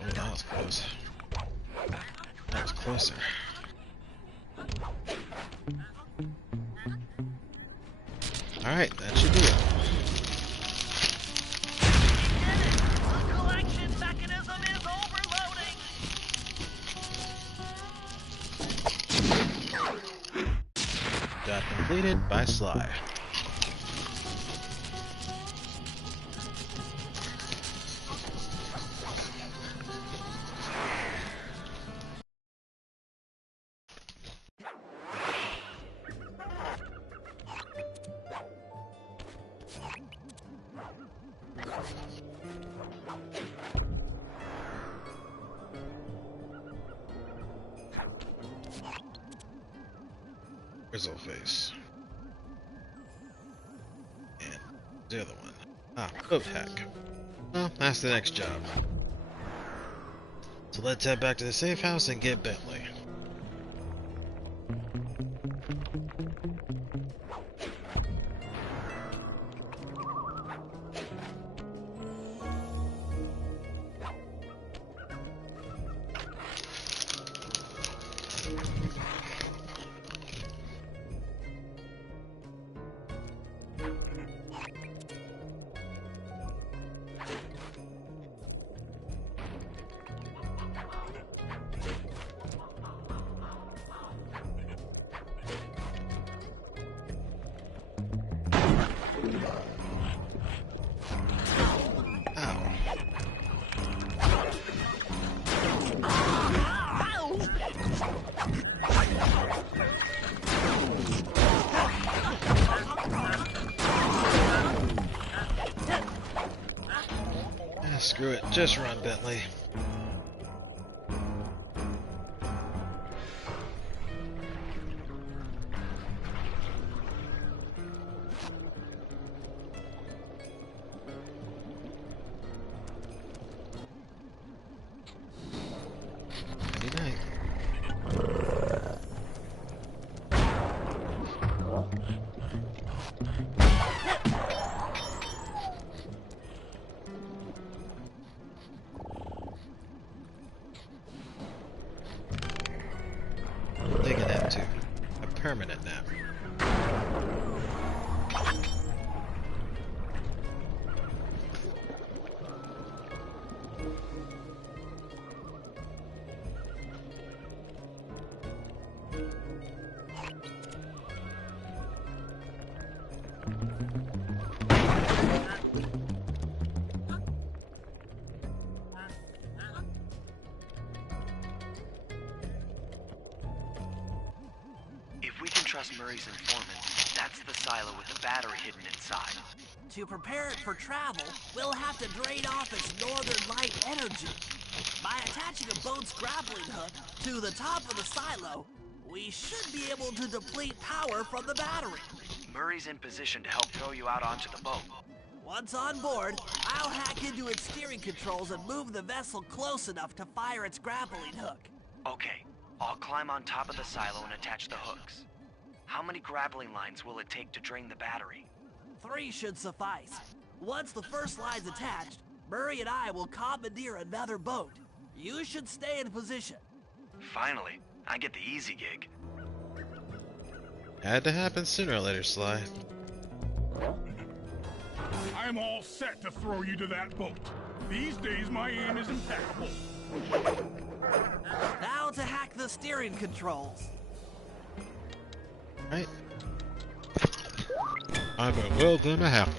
that was close. That was closer. Alright, that should be it. The collection mechanism is overloading. Job completed by Sly. Grizzle face. And the other one. Ah, boat hack. Well, that's the next job. So let's head back to the safe house and get Bentley. Screw it, just run, Bentley. Good night. Taking that to a permanent nap. Trust Murray's informant. That's the silo with the battery hidden inside. To prepare it for travel, we'll have to drain off its northern light energy. By attaching a boat's grappling hook to the top of the silo, we should be able to deplete power from the battery. Murray's in position to help throw you out onto the boat. Once on board, I'll hack into its steering controls and move the vessel close enough to fire its grappling hook. Okay, I'll climb on top of the silo and attach the hooks. How many grappling lines will it take to drain the battery? 3 should suffice. Once the first line's attached, Murray and I will commandeer another boat. You should stay in position. Finally, I get the easy gig. Had to happen sooner or later, Sly. I'm all set to throw you to that boat. These days, my aim is impeccable. Now to hack the steering controls. Right. I'm a well then a happen.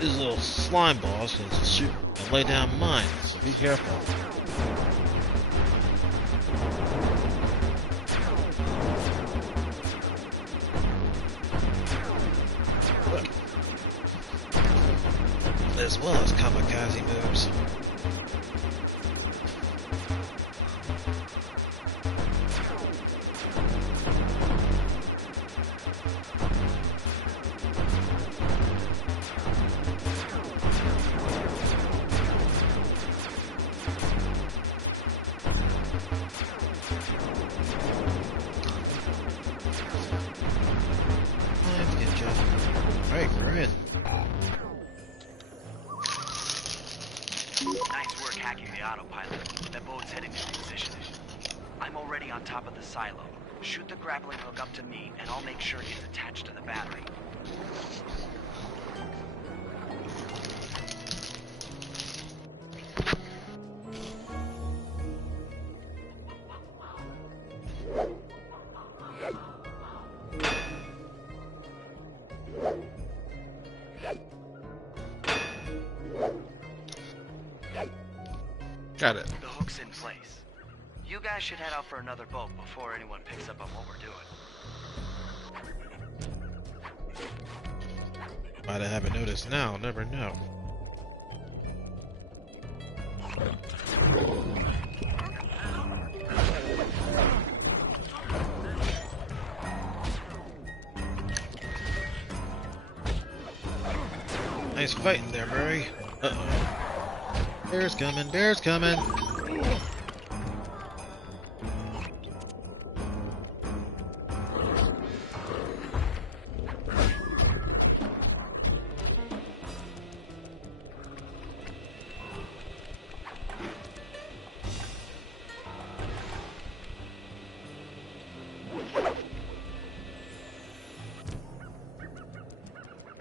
These little slime balls can shoot and lay down mines, so be careful. As well as kamikaze moves. Let's get you. Right, we're in. Nice work hacking the autopilot. That boat's heading into position. I'm already on top of the silo. Shoot the grappling hook up to me, and I'll make sure it's attached to the battery. Got it. The hook's in place. You guys should head out for another boat before anyone picks up on what we're doing. Might I haven't noticed now, never know. Nice fighting there, Murray. Uh-oh. Bear's coming, bear's coming!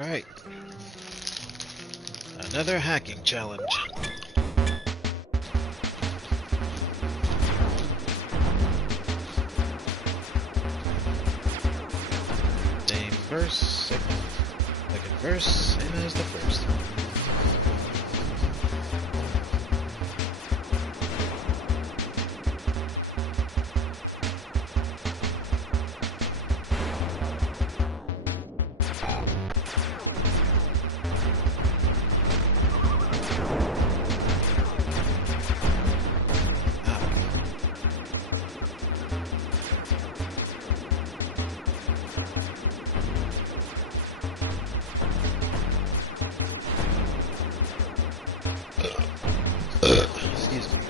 Alright. Another hacking challenge. Same verse, second verse, same as the first. Excuse me.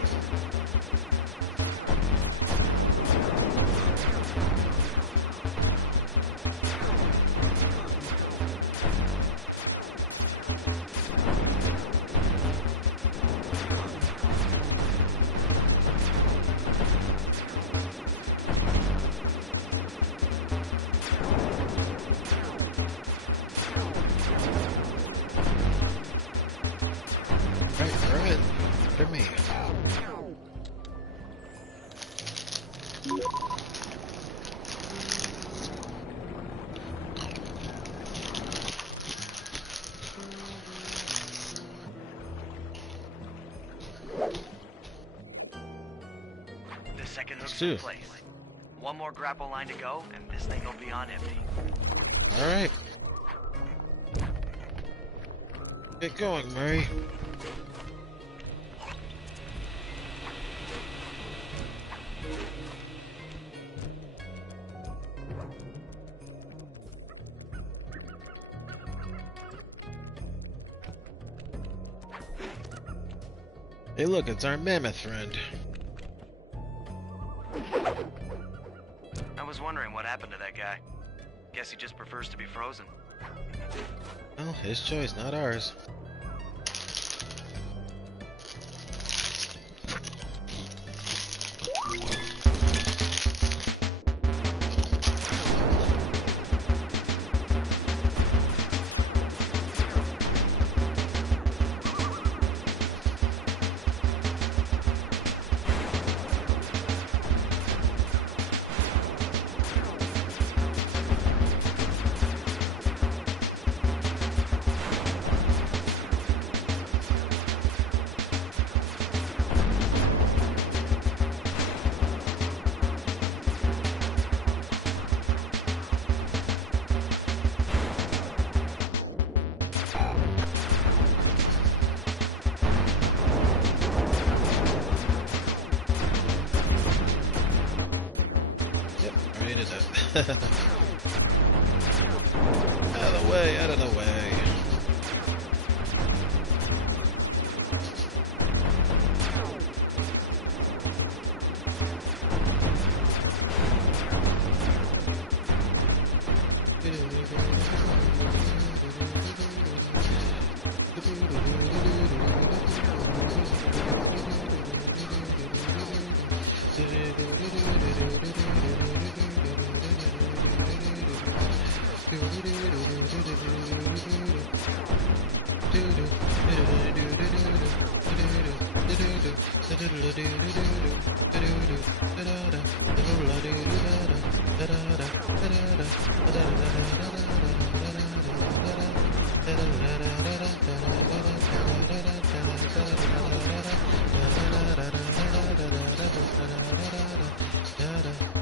Alright, for me. The second hook's Two. in place. One more grapple line to go, and this thing will be on empty. Alright. Get going, Murray. Hey look, it's our mammoth friend. I was wondering what happened to that guy. Guess he just prefers to be frozen. Well, his choice, not ours. Out of the way, out of the way.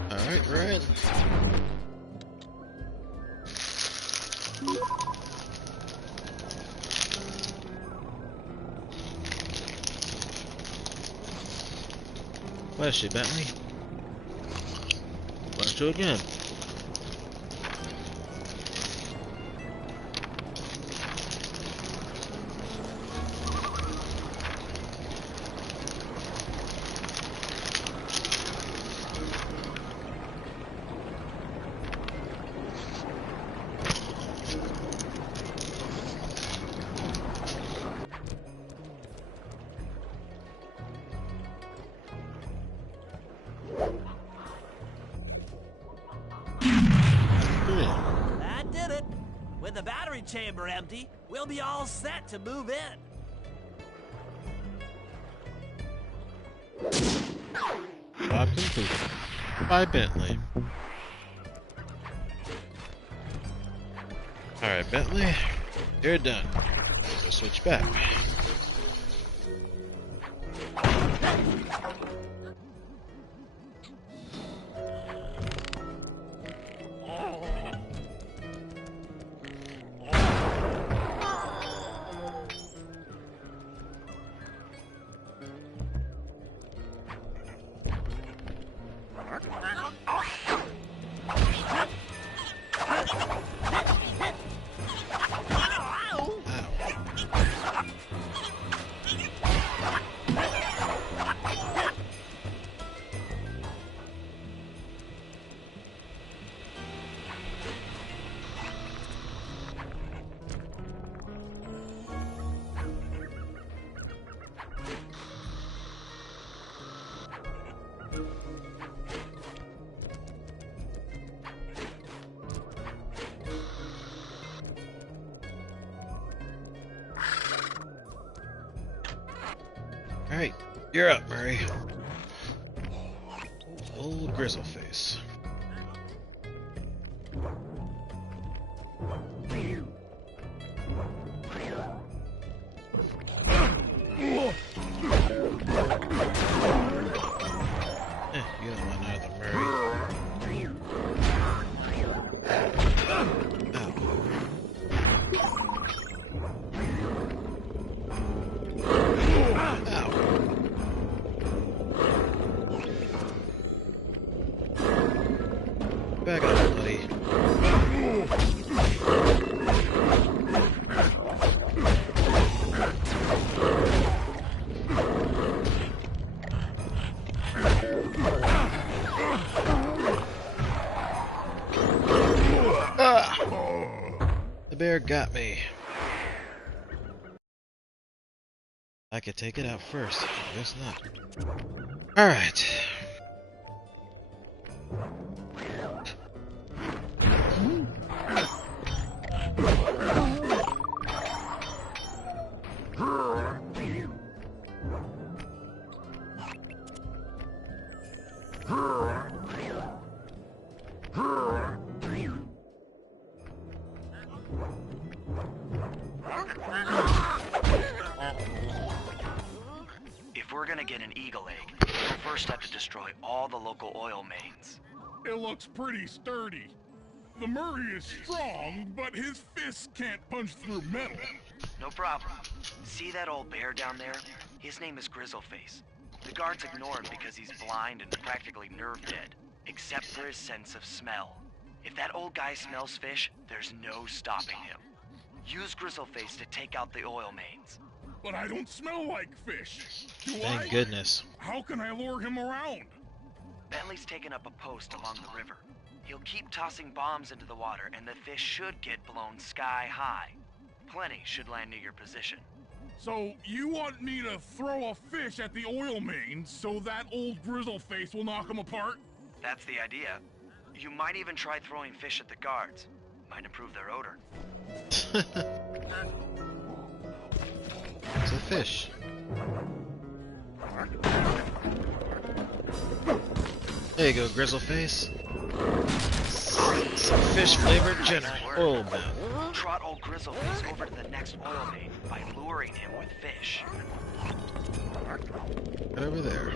Alright, we're in. Bless you, Bentley. Bless you again. That did it. With the battery chamber empty, we'll be all set to move in. Job completed. By Bentley. Alright, Bentley. You're done. We'll switch back. Alright, you're up, Murray. Old Grizzleface. You don't want another Murray. Back up, buddy. The bear got me. I could take it out first. Guess not. Alright. If we're gonna get an eagle egg, we'll first have to destroy all the local oil mains. It looks pretty sturdy. The Murray is strong, but his fists can't punch through metal. No problem. See that old bear down there? His name is Grizzleface. The guards ignore him because he's blind and practically nerve dead, except for his sense of smell. If that old guy smells fish, there's no stopping him. Use Grizzleface to take out the oil mains. But I don't smell like fish. Do Thank I? goodness. How can I lure him around? Bentley's taken up a post along the river. He'll keep tossing bombs into the water, and the fish should get blown sky high. Plenty should land near your position. So you want me to throw a fish at the oil mains so that old Grizzleface will knock him apart? That's the idea. You might even try throwing fish at the guards. Might improve their odor. It's a fish. There you go, Grizzleface. Some fish-flavored Jenner. Oh, man. Trot old Grizzleface over to the next oil main by luring him with fish. Right over there.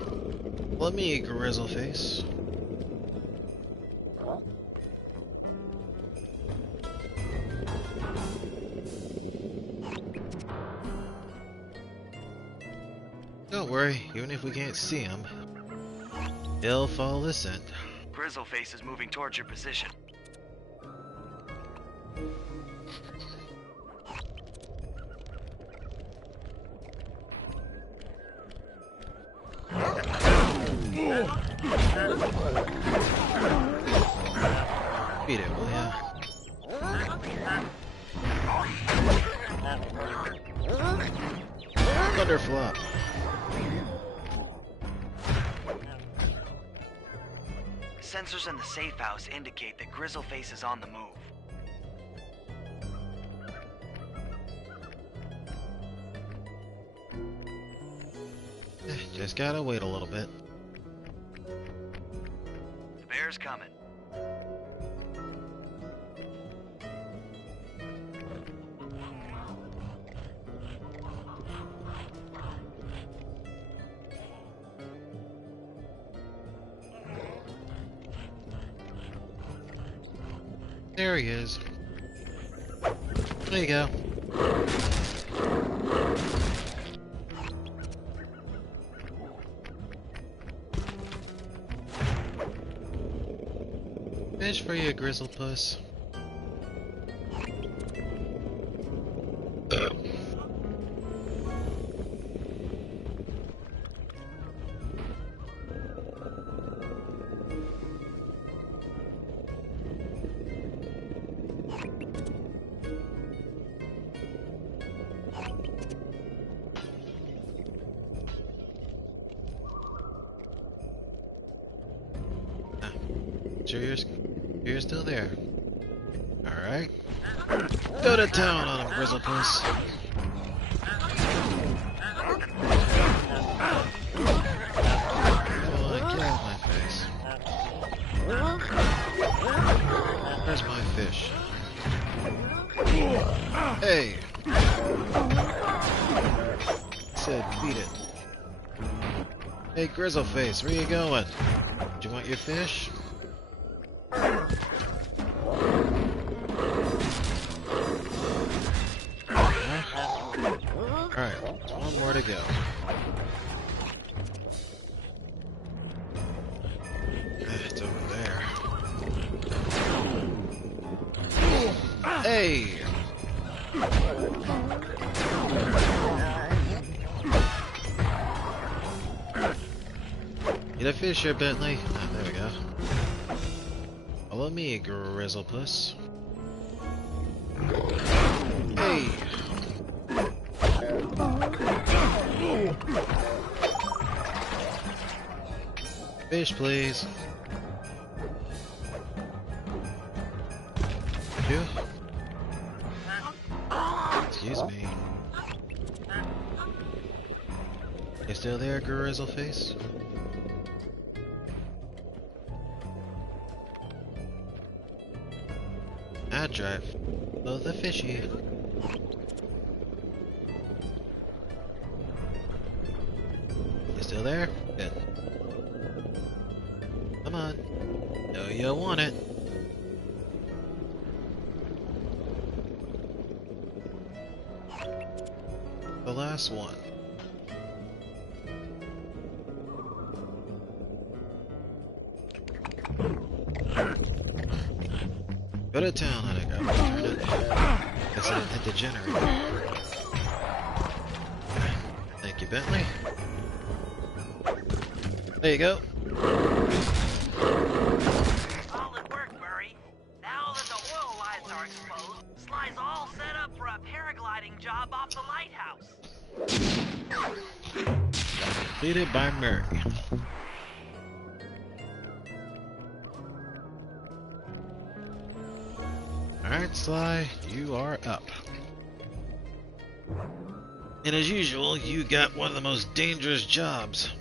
Let me eat Grizzleface. Don't worry, even if we can't see him, he'll follow the scent. Grizzleface is moving towards your position. Beat it, will ya? Thunderflop. Sensors in the safe house indicate that Grizzleface is on the move. Just gotta wait a little bit. The bear's coming. There he is. There you go. Fish for you, Grizzlepuss. Sure you're still there. Alright. Go to town on him, Grizzlepuss. Come on, get out of my face. Where's my fish? Hey! Said beat it. Hey, Grizzleface, where you going? Do you want your fish? Alright, one more to go. It's over there. Hey! Get a fish here, Bentley. Ah, there we go. Follow me, Grizzlepuss. Hey! Fish, please. You? Excuse me. You still there, Grizzleface? I drive. Oh, the fishy. You still there? Good. Come on. No, you want it. The last one. Go to town and I got to turn it. Guess I didn't hit the generator. Thank you, Bentley. There you go. Solid work, Murray. Now that the oil lines are exposed, Sly's all set up for a paragliding job off the lighthouse. Completed by Murray. Alright, Sly, you are up. And as usual, you got one of the most dangerous jobs.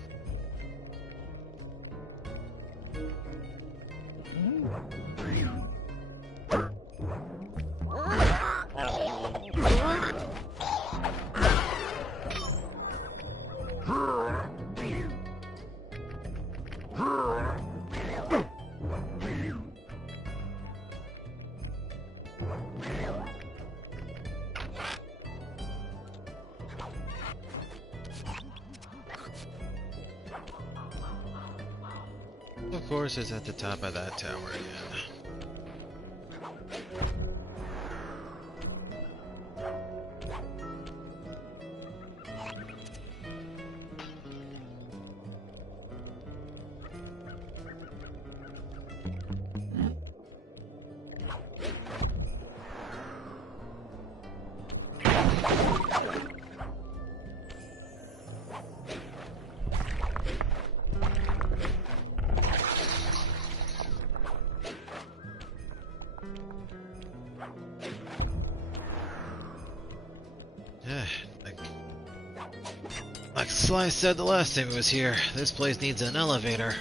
Of course, it's at the top of that tower again. Like Sly said the last time he was here, this place needs an elevator.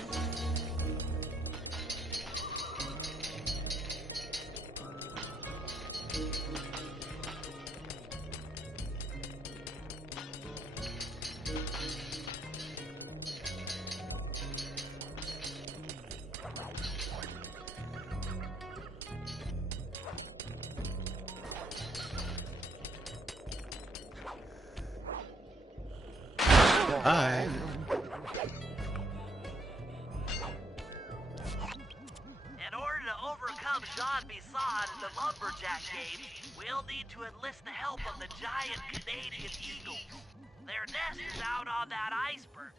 Hi. In order to overcome Jean Bisson in the Lumberjack games, we'll need to enlist the help of the giant Canadian eagles. Their nest is out on that iceberg.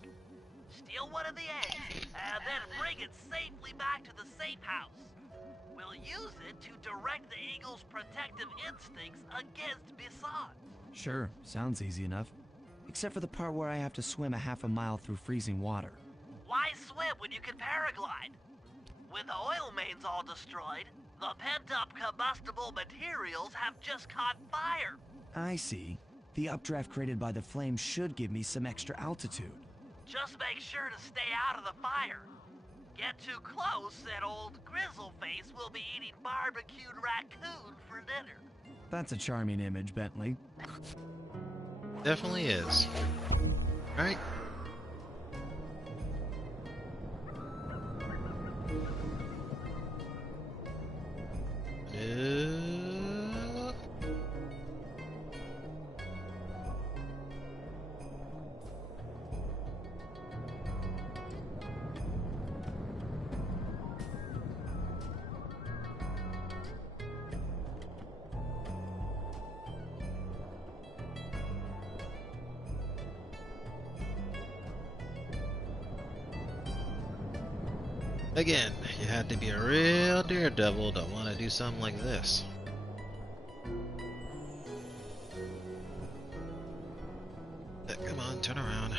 Steal one of the eggs, and then bring it safely back to the safe house. We'll use it to direct the eagle's protective instincts against Bisson. Sure, sounds easy enough. Except for the part where I have to swim a half a mile through freezing water. Why swim when you can paraglide? With the oil mains all destroyed, the pent-up combustible materials have just caught fire. I see. The updraft created by the flames should give me some extra altitude. Just make sure to stay out of the fire. Get too close and old Grizzleface will be eating barbecued raccoon for dinner. That's a charming image, Bentley. Definitely is. Alright. Again, you had to be a real daredevil to want to do something like this. Come on, turn around.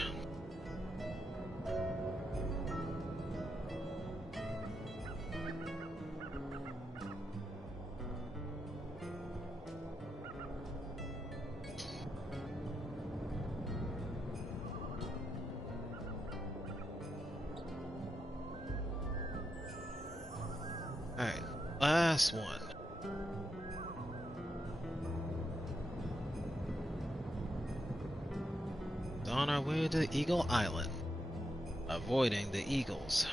Alright, last one. On our way to Eagle Island, avoiding the eagles.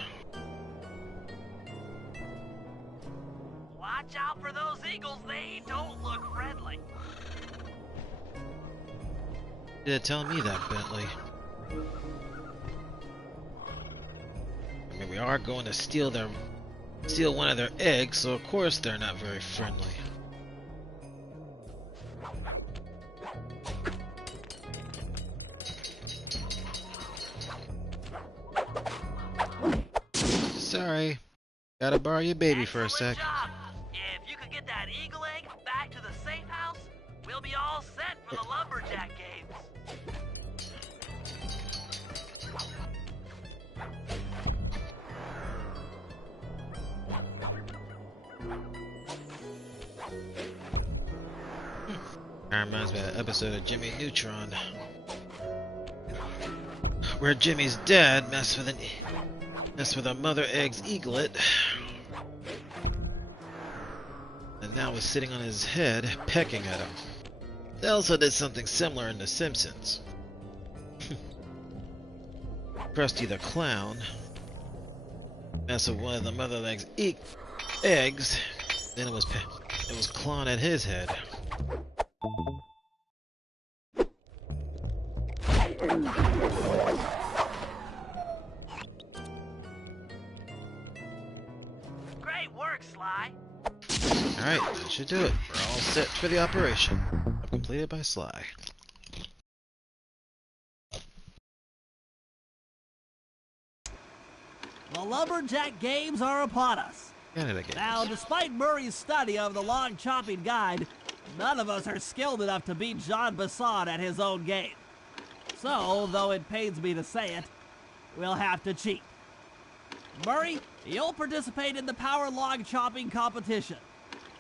Watch out for those eagles, they don't look friendly. You did tell me that, Bentley. I mean, we are going to steal one of their eggs, so of course they're not very friendly. Sorry. Gotta borrow your baby for a sec. Job. If you could get that eagle egg back to the safe house, we'll be all set for the lumberjack games. That reminds me of that episode of Jimmy Neutron, where Jimmy's dad messed with a mother egg's eaglet, and now was sitting on his head, pecking at him. They also did something similar in The Simpsons. Krusty the Clown messed with one of the mother egg's eggs, then it was clawing at his head. Great work, Sly. Alright, that should do it. We're all set for the operation. Completed by Sly. The Lumberjack games are upon us. Canada games. Now, despite Murray's study of the log chopping guide, none of us are skilled enough to beat Jean Bisson at his own game. So, though it pains me to say it, we'll have to cheat. Murray, you'll participate in the power log chopping competition.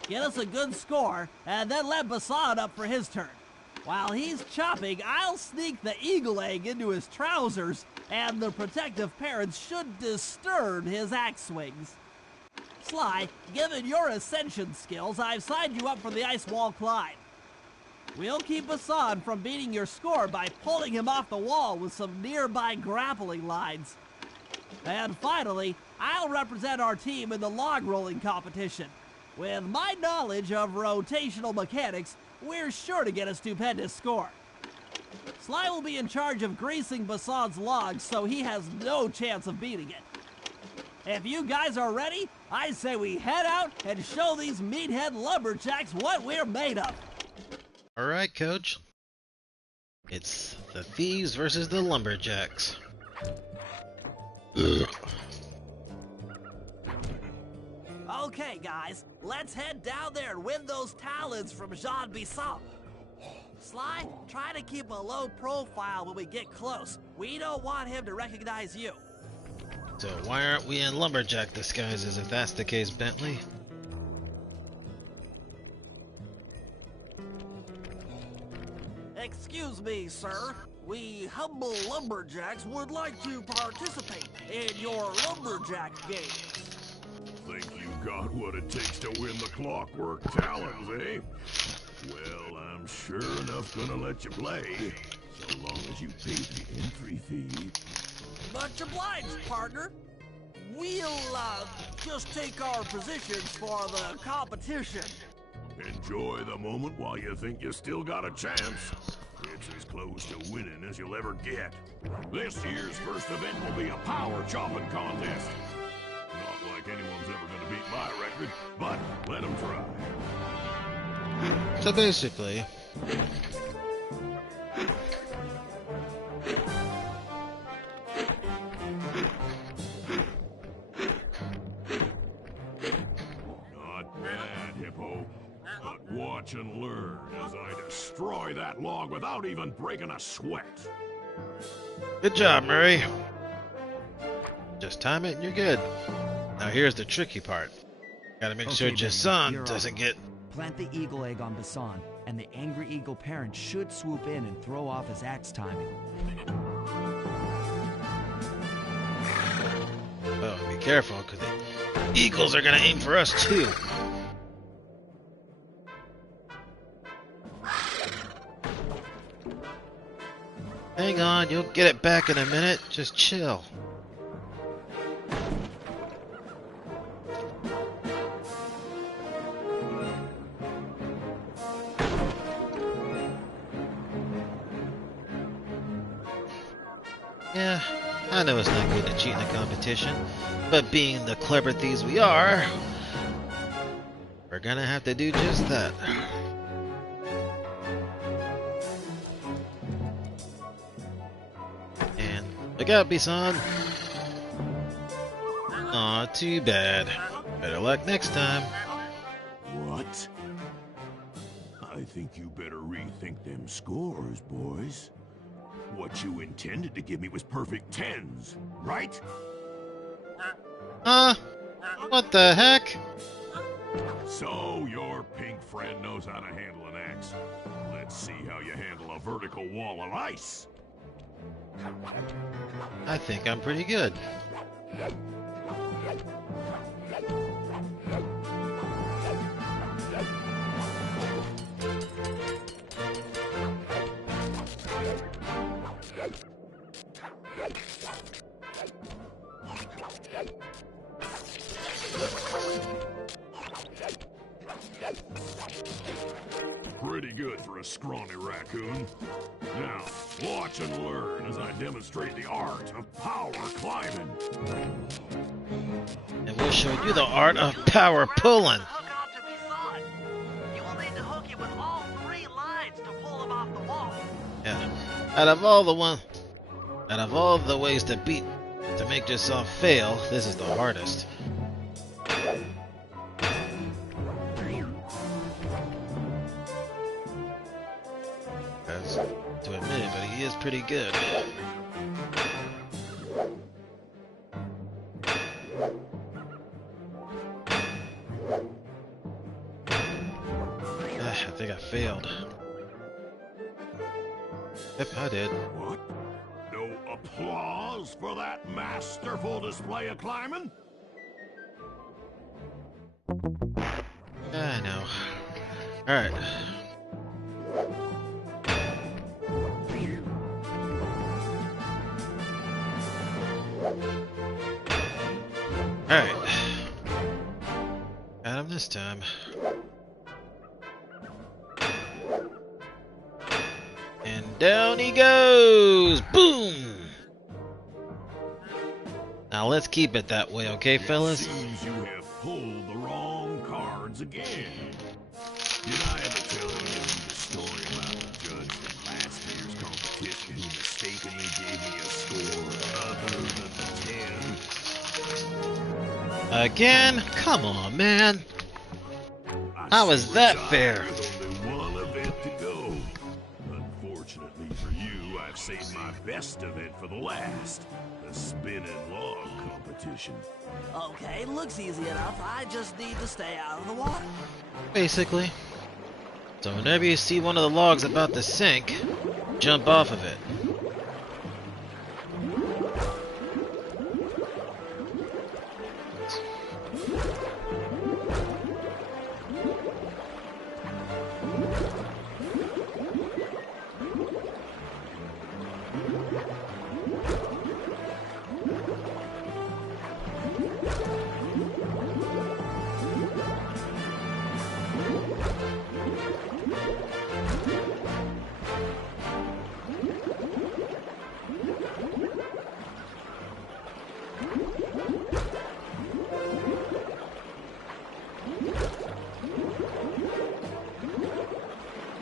Get us a good score, and then let Bisson up for his turn. While he's chopping, I'll sneak the eagle egg into his trousers, and the protective parents should disturb his axe swings. Sly, given your ascension skills, I've signed you up for the ice wall climb. We'll keep Bisson from beating your score by pulling him off the wall with some nearby grappling lines. And finally, I'll represent our team in the log rolling competition. With my knowledge of rotational mechanics, we're sure to get a stupendous score. Sly will be in charge of greasing Bisson's logs, so he has no chance of beating it. If you guys are ready, I say we head out and show these meathead lumberjacks what we're made of. Alright, Coach. It's the Thieves versus the Lumberjacks. Ugh. Okay, guys, let's head down there and win those talons from Jean Bisson. Sly, try to keep a low profile when we get close. We don't want him to recognize you. So why aren't we in lumberjack disguises if that's the case, Bentley? Excuse me, sir. We humble lumberjacks would like to participate in your lumberjack games. Think you got what it takes to win the clockwork talons, eh? Well, I'm sure enough gonna let you play, so long as you pay the entry fee. Much obliged, partner. We'll, just take our positions for the competition. Enjoy the moment while you think you still got a chance. It's as close to winning as you'll ever get. This year's first event will be a power chopping contest. Not like anyone's ever gonna beat my record, but let them try. So basically, Not bad, Hippo. But watch and learn as I destroy that log without even breaking a sweat. good job, Murray. Just time it and you're good. Now here's the tricky part. Gotta make sure Okay, Jason you're doesn't on. get... Plant the eagle egg on Bisson, and the angry eagle parent should swoop in and throw off his axe timing. Oh, be careful, because the eagles are gonna aim for us too. Hang on, you'll get it back in a minute. Just chill. Yeah, I know it's not good to cheat in a competition, but being the clever thieves we are, we're gonna have to do just that. And look out, Bisson. Aw, too bad. Better luck next time. What? I think you better rethink them scores, boys. What you intended to give me was perfect tens, right? Huh? What the heck? So your pink friend knows how to handle an axe. Let's see how you handle a vertical wall of ice. I think I'm pretty good. Pretty good for a scrawny raccoon. Now, watch and learn as I demonstrate the art of power climbing. And we'll show you the art of power pulling. Hook onto Bison. You will need to hook it with all 3 lines to pull him off the wall. Yeah. Out of all the ways to make yourself fail, this is the hardest. That's to admit it, but he is pretty good. I think I failed. Yep, I did. What? No applause for that masterful display of climbing? I know. Alright. Alright. Got him this time. And down he goes! Boom! Now let's keep it that way, okay, fellas? Seems you have pulled the wrong cards again. Did I ever tell you the story about the judge from last year's competition who mistakenly gave me a score other than 10? Again? Come on, man. How is that fair? There's only one event to go. Unfortunately for you, I've saved my best event for the last. The spinning log competition. Okay, looks easy enough. I just need to stay out of the water. Basically. So whenever you see one of the logs about to sink, jump off of it.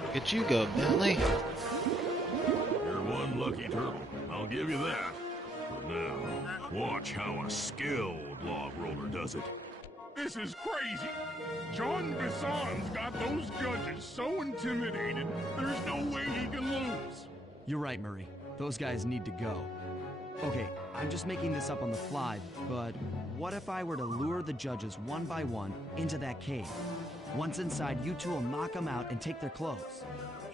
Look at you go, Bentley. You're one lucky turtle, I'll give you that. But now, watch how a skilled log roller does it. This is crazy. John Bison's got those judges so intimidated, there's no way he can lose. You're right, Murray. Those guys need to go. Okay, I'm just making this up on the fly, but what if I were to lure the judges one by one into that cave? Once inside, you two will knock them out and take their clothes.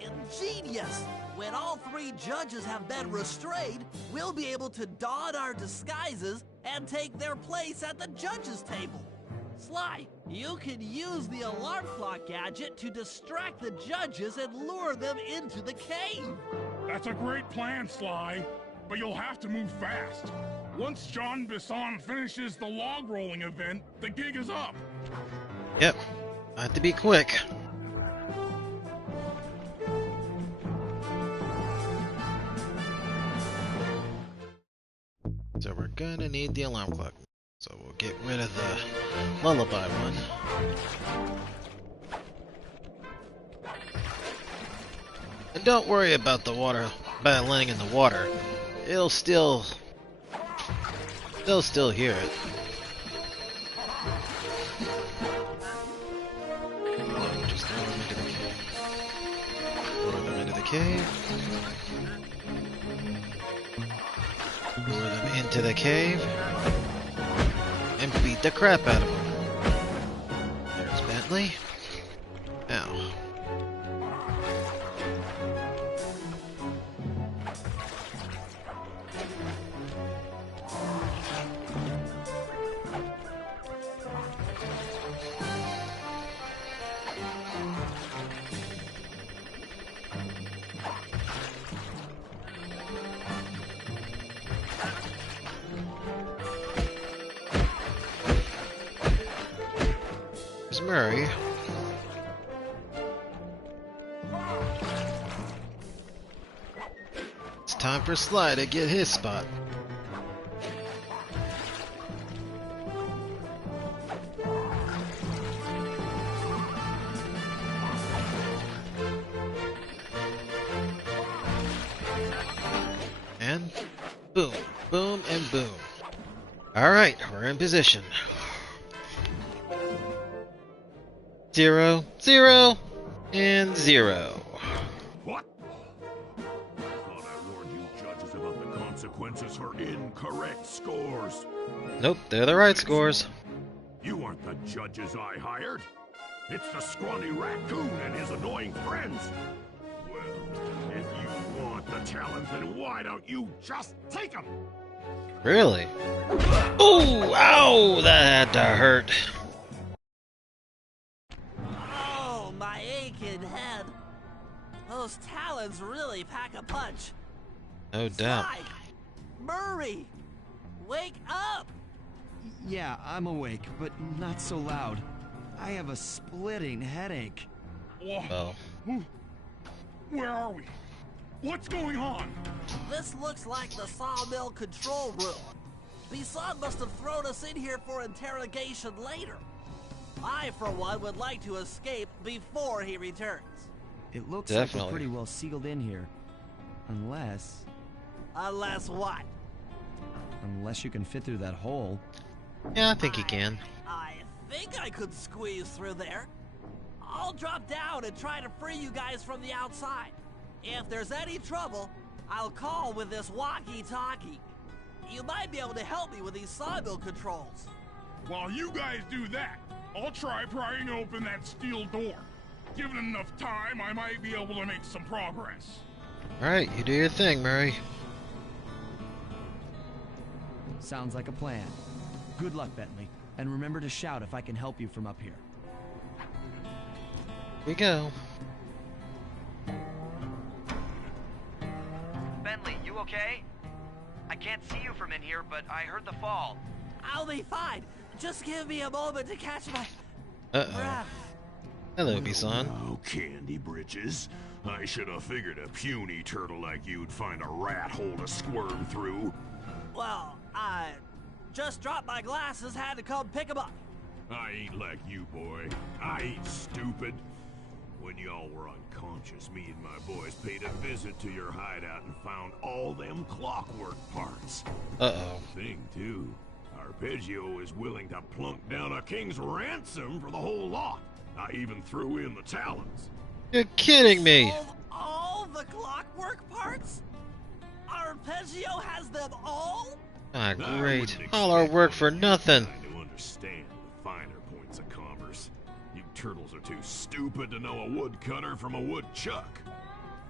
Ingenious! When all 3 judges have been restrained, we'll be able to don our disguises and take their place at the judges' table. Sly, you can use the alarm clock gadget to distract the judges and lure them into the cave. That's a great plan, Sly, but you'll have to move fast. Once John Bison finishes the log rolling event, the gig is up. Yep. I have to be quick. So we're gonna need the alarm clock. So we'll get rid of the lullaby one. And don't worry about the water laying in the water. They'll still hear it. Just throw them into the cave. Throw them into the cave. Lure them into the cave. And beat the crap out of them. There's Bentley. Now, It's time for Sly to get his spot. And boom, boom, and boom. Alright, we're in position. 0, 0, and 0. What? Thought I warned you judges about the consequences for incorrect scores. Nope, they're the right scores. You aren't the judges I hired. It's the scrawny raccoon and his annoying friends. Well, if you want the talent, then why don't you just take them? Really? Ooh, ow, that had to hurt. Oh, my aching head. Those talons really pack a punch. No doubt. Sly! Murray! Wake up! Yeah, I'm awake, but not so loud. I have a splitting headache. Well, Where are we? What's going on? This looks like the sawmill control room. Bison must have thrown us in here for interrogation later. I, for one, would like to escape before he returns. It looks like Definitely. we're pretty well sealed in here. Unless Unless what? you can fit through that hole. yeah, I think he can. I think I could squeeze through there. I'll drop down and try to free you guys from the outside. If there's any trouble, I'll call with this walkie-talkie. You might be able to help me with these sawmill controls. While you guys do that, I'll try prying open that steel door. Given enough time, I might be able to make some progress. Alright, you do your thing, Murray. Sounds like a plan. Good luck, Bentley. And remember to shout if I can help you from up here. Here we go. Bentley, you okay? I can't see you from in here, but I heard the fall. I'll be fine. Just give me a moment to catch my Uh-oh. breath. Hello, Bison. Oh, Candy Britches. I should have figured a puny turtle like you'd find a rat hole to squirm through. Well, I just dropped my glasses, had to come pick them up. I ain't like you, boy. I ain't stupid. When y'all were unconscious, me and my boys paid a visit to your hideout and found all them clockwork parts. Uh-oh. Thing, too, Arpeggio is willing to plunk down a king's ransom for the whole lot. I even threw in the talons. You're kidding me! Of all the clockwork parts? Arpeggio has them all? Ah, I great. wouldn't All our expect work for you nothing. to understand the finer points of commerce. You turtles are too stupid to know a woodcutter from a woodchuck.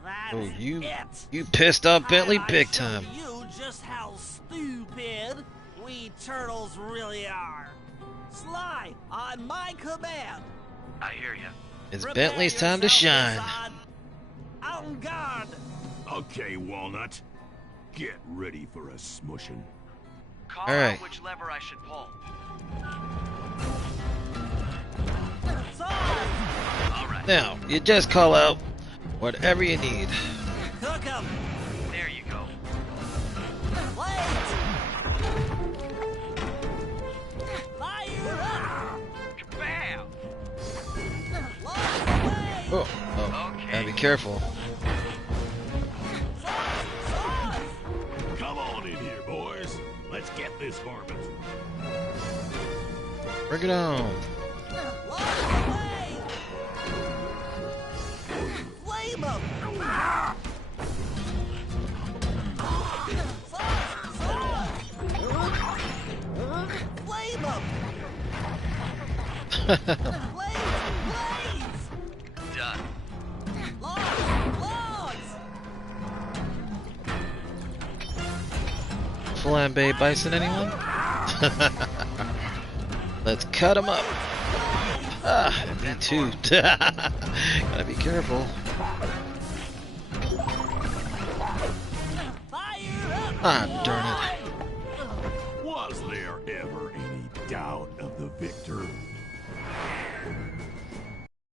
That's Oh, you it. pissed off Bentley I big show time. you just how stupid we turtles really are. Sly, on my command. I hear you. It's Prepare Bentley's time to yourself, shine. Bison. En garde. Okay, Walnut. Get ready for a smushing. Call All right. out which lever I should pull. Sauce. All right. Now, you just call out whatever you need. Cook 'em. There you go. Wait. Fire up. Bam! Lost away. Oh, oh, Okay. gotta be careful. Sauce. Come on in here, boys. Let's get this varmint. Bring it on. Lost away. Flame 'em. Sauce. Flame 'em. Blaze. Done. Logs. Flambe bison, anyone? Let's cut him up. Ah, me too. Gotta be careful. Fire up. Ah, darn it. Was there ever any doubt of the victor?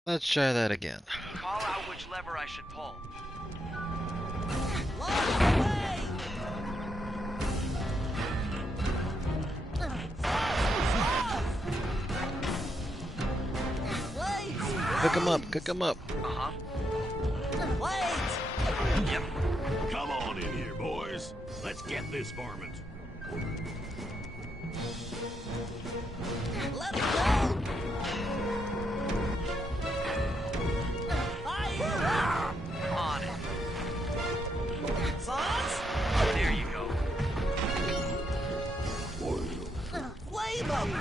Let's try that again. Call out which which lever I should pull. Cook him up, cook him up. Uh-huh. Wait! Yep. Come on in here, boys. Let's get this varmint. Let him go! Fire! On it. Sauce? There you go. Flame him!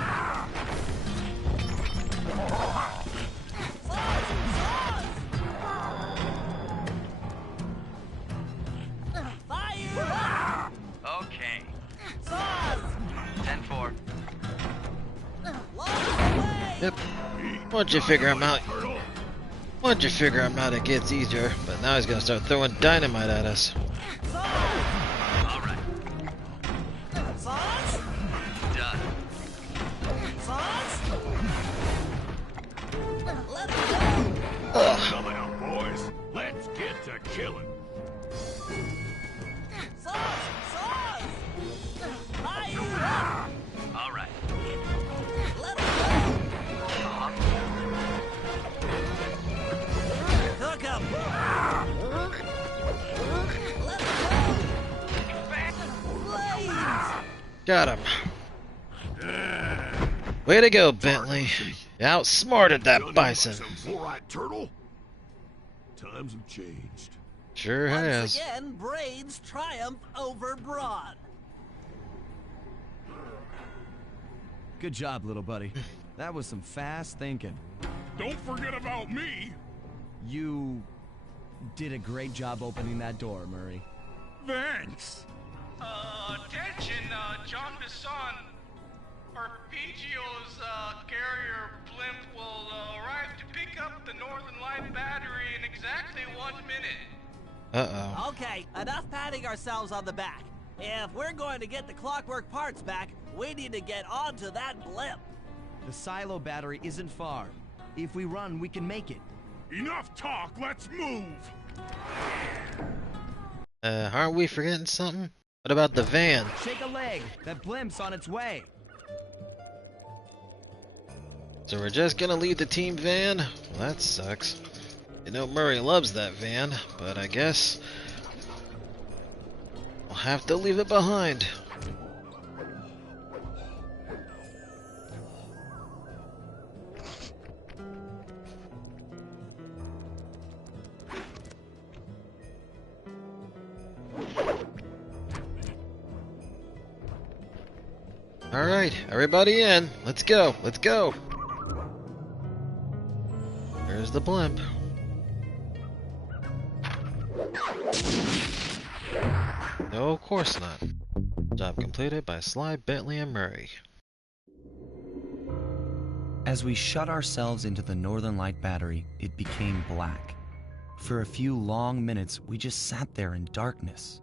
Sauce! Sauce! Fire! Okay. Sauce! 10-4. Load away! Yep. Once you figure him out, it gets easier. But now he's gonna start throwing dynamite at us. Sauce! All right. Sauce? Done. Sauce? Let him go! Come out, boys. Let's get to killing. Sauce! Sauce! Fire! All right. Let him go! Uh-huh. Cook him! Let him go! Flames! Got him. Way to go, Bentley. You outsmarted that Done bison. Some fluorite turtle. Times have changed. Sure Once has. again, Brains triumph over Brawn. Good job, little buddy. That was some fast thinking. Don't forget about me. You did a great job opening that door, Murray. Thanks. Attention, John Bisson. Arpeggio's carrier blimp will arrive to pick up the Northern Light battery in exactly 1 minute. Uh-oh. Okay, enough patting ourselves on the back. If we're going to get the clockwork parts back, we need to get onto that blimp. The silo battery isn't far. If we run, we can make it. Enough talk, let's move. Aren't we forgetting something? What about the van? Shake a leg. That blimp's on its way. So we're just gonna leave the team van? Well, that sucks. You know Murray loves that van, but I guess we'll have to leave it behind. Alright, everybody in. Let's go, let's go. There's the blimp. No, of course not. Job completed by Sly, Bentley, and Murray. As we shut ourselves into the Northern Light battery, it became black. For a few long minutes, we just sat there in darkness.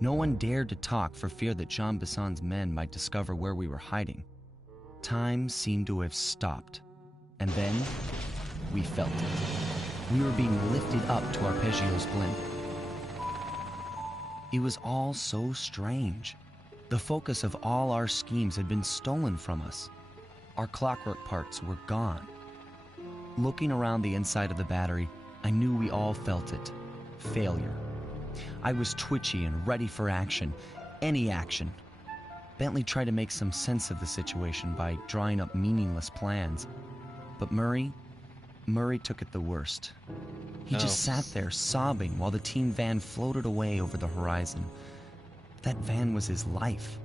No one dared to talk for fear that Jean Bisson's men might discover where we were hiding. Time seemed to have stopped. And then, we felt it. We were being lifted up to Arpeggio's blimp. It was all so strange. The focus of all our schemes had been stolen from us. Our clockwork parts were gone. Looking around the inside of the battery, I knew we all felt it. Failure. I was twitchy and ready for action. Any action. Bentley tried to make some sense of the situation by drawing up meaningless plans. But Murray took it the worst. He just sat there sobbing while the team van floated away over the horizon. That van was his life.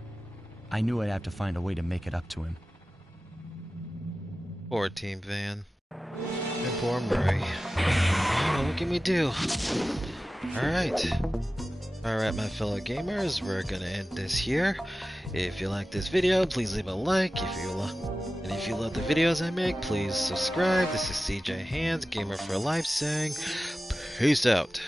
I knew I'd have to find a way to make it up to him. Poor team van. And poor Murray. Oh, what can we do? Alright. Alright, my fellow gamers, we're gonna end this here. If you like this video, please leave a like. And if you love the videos I make, please subscribe. This is CJ Hands, Gamer for Life, saying peace out.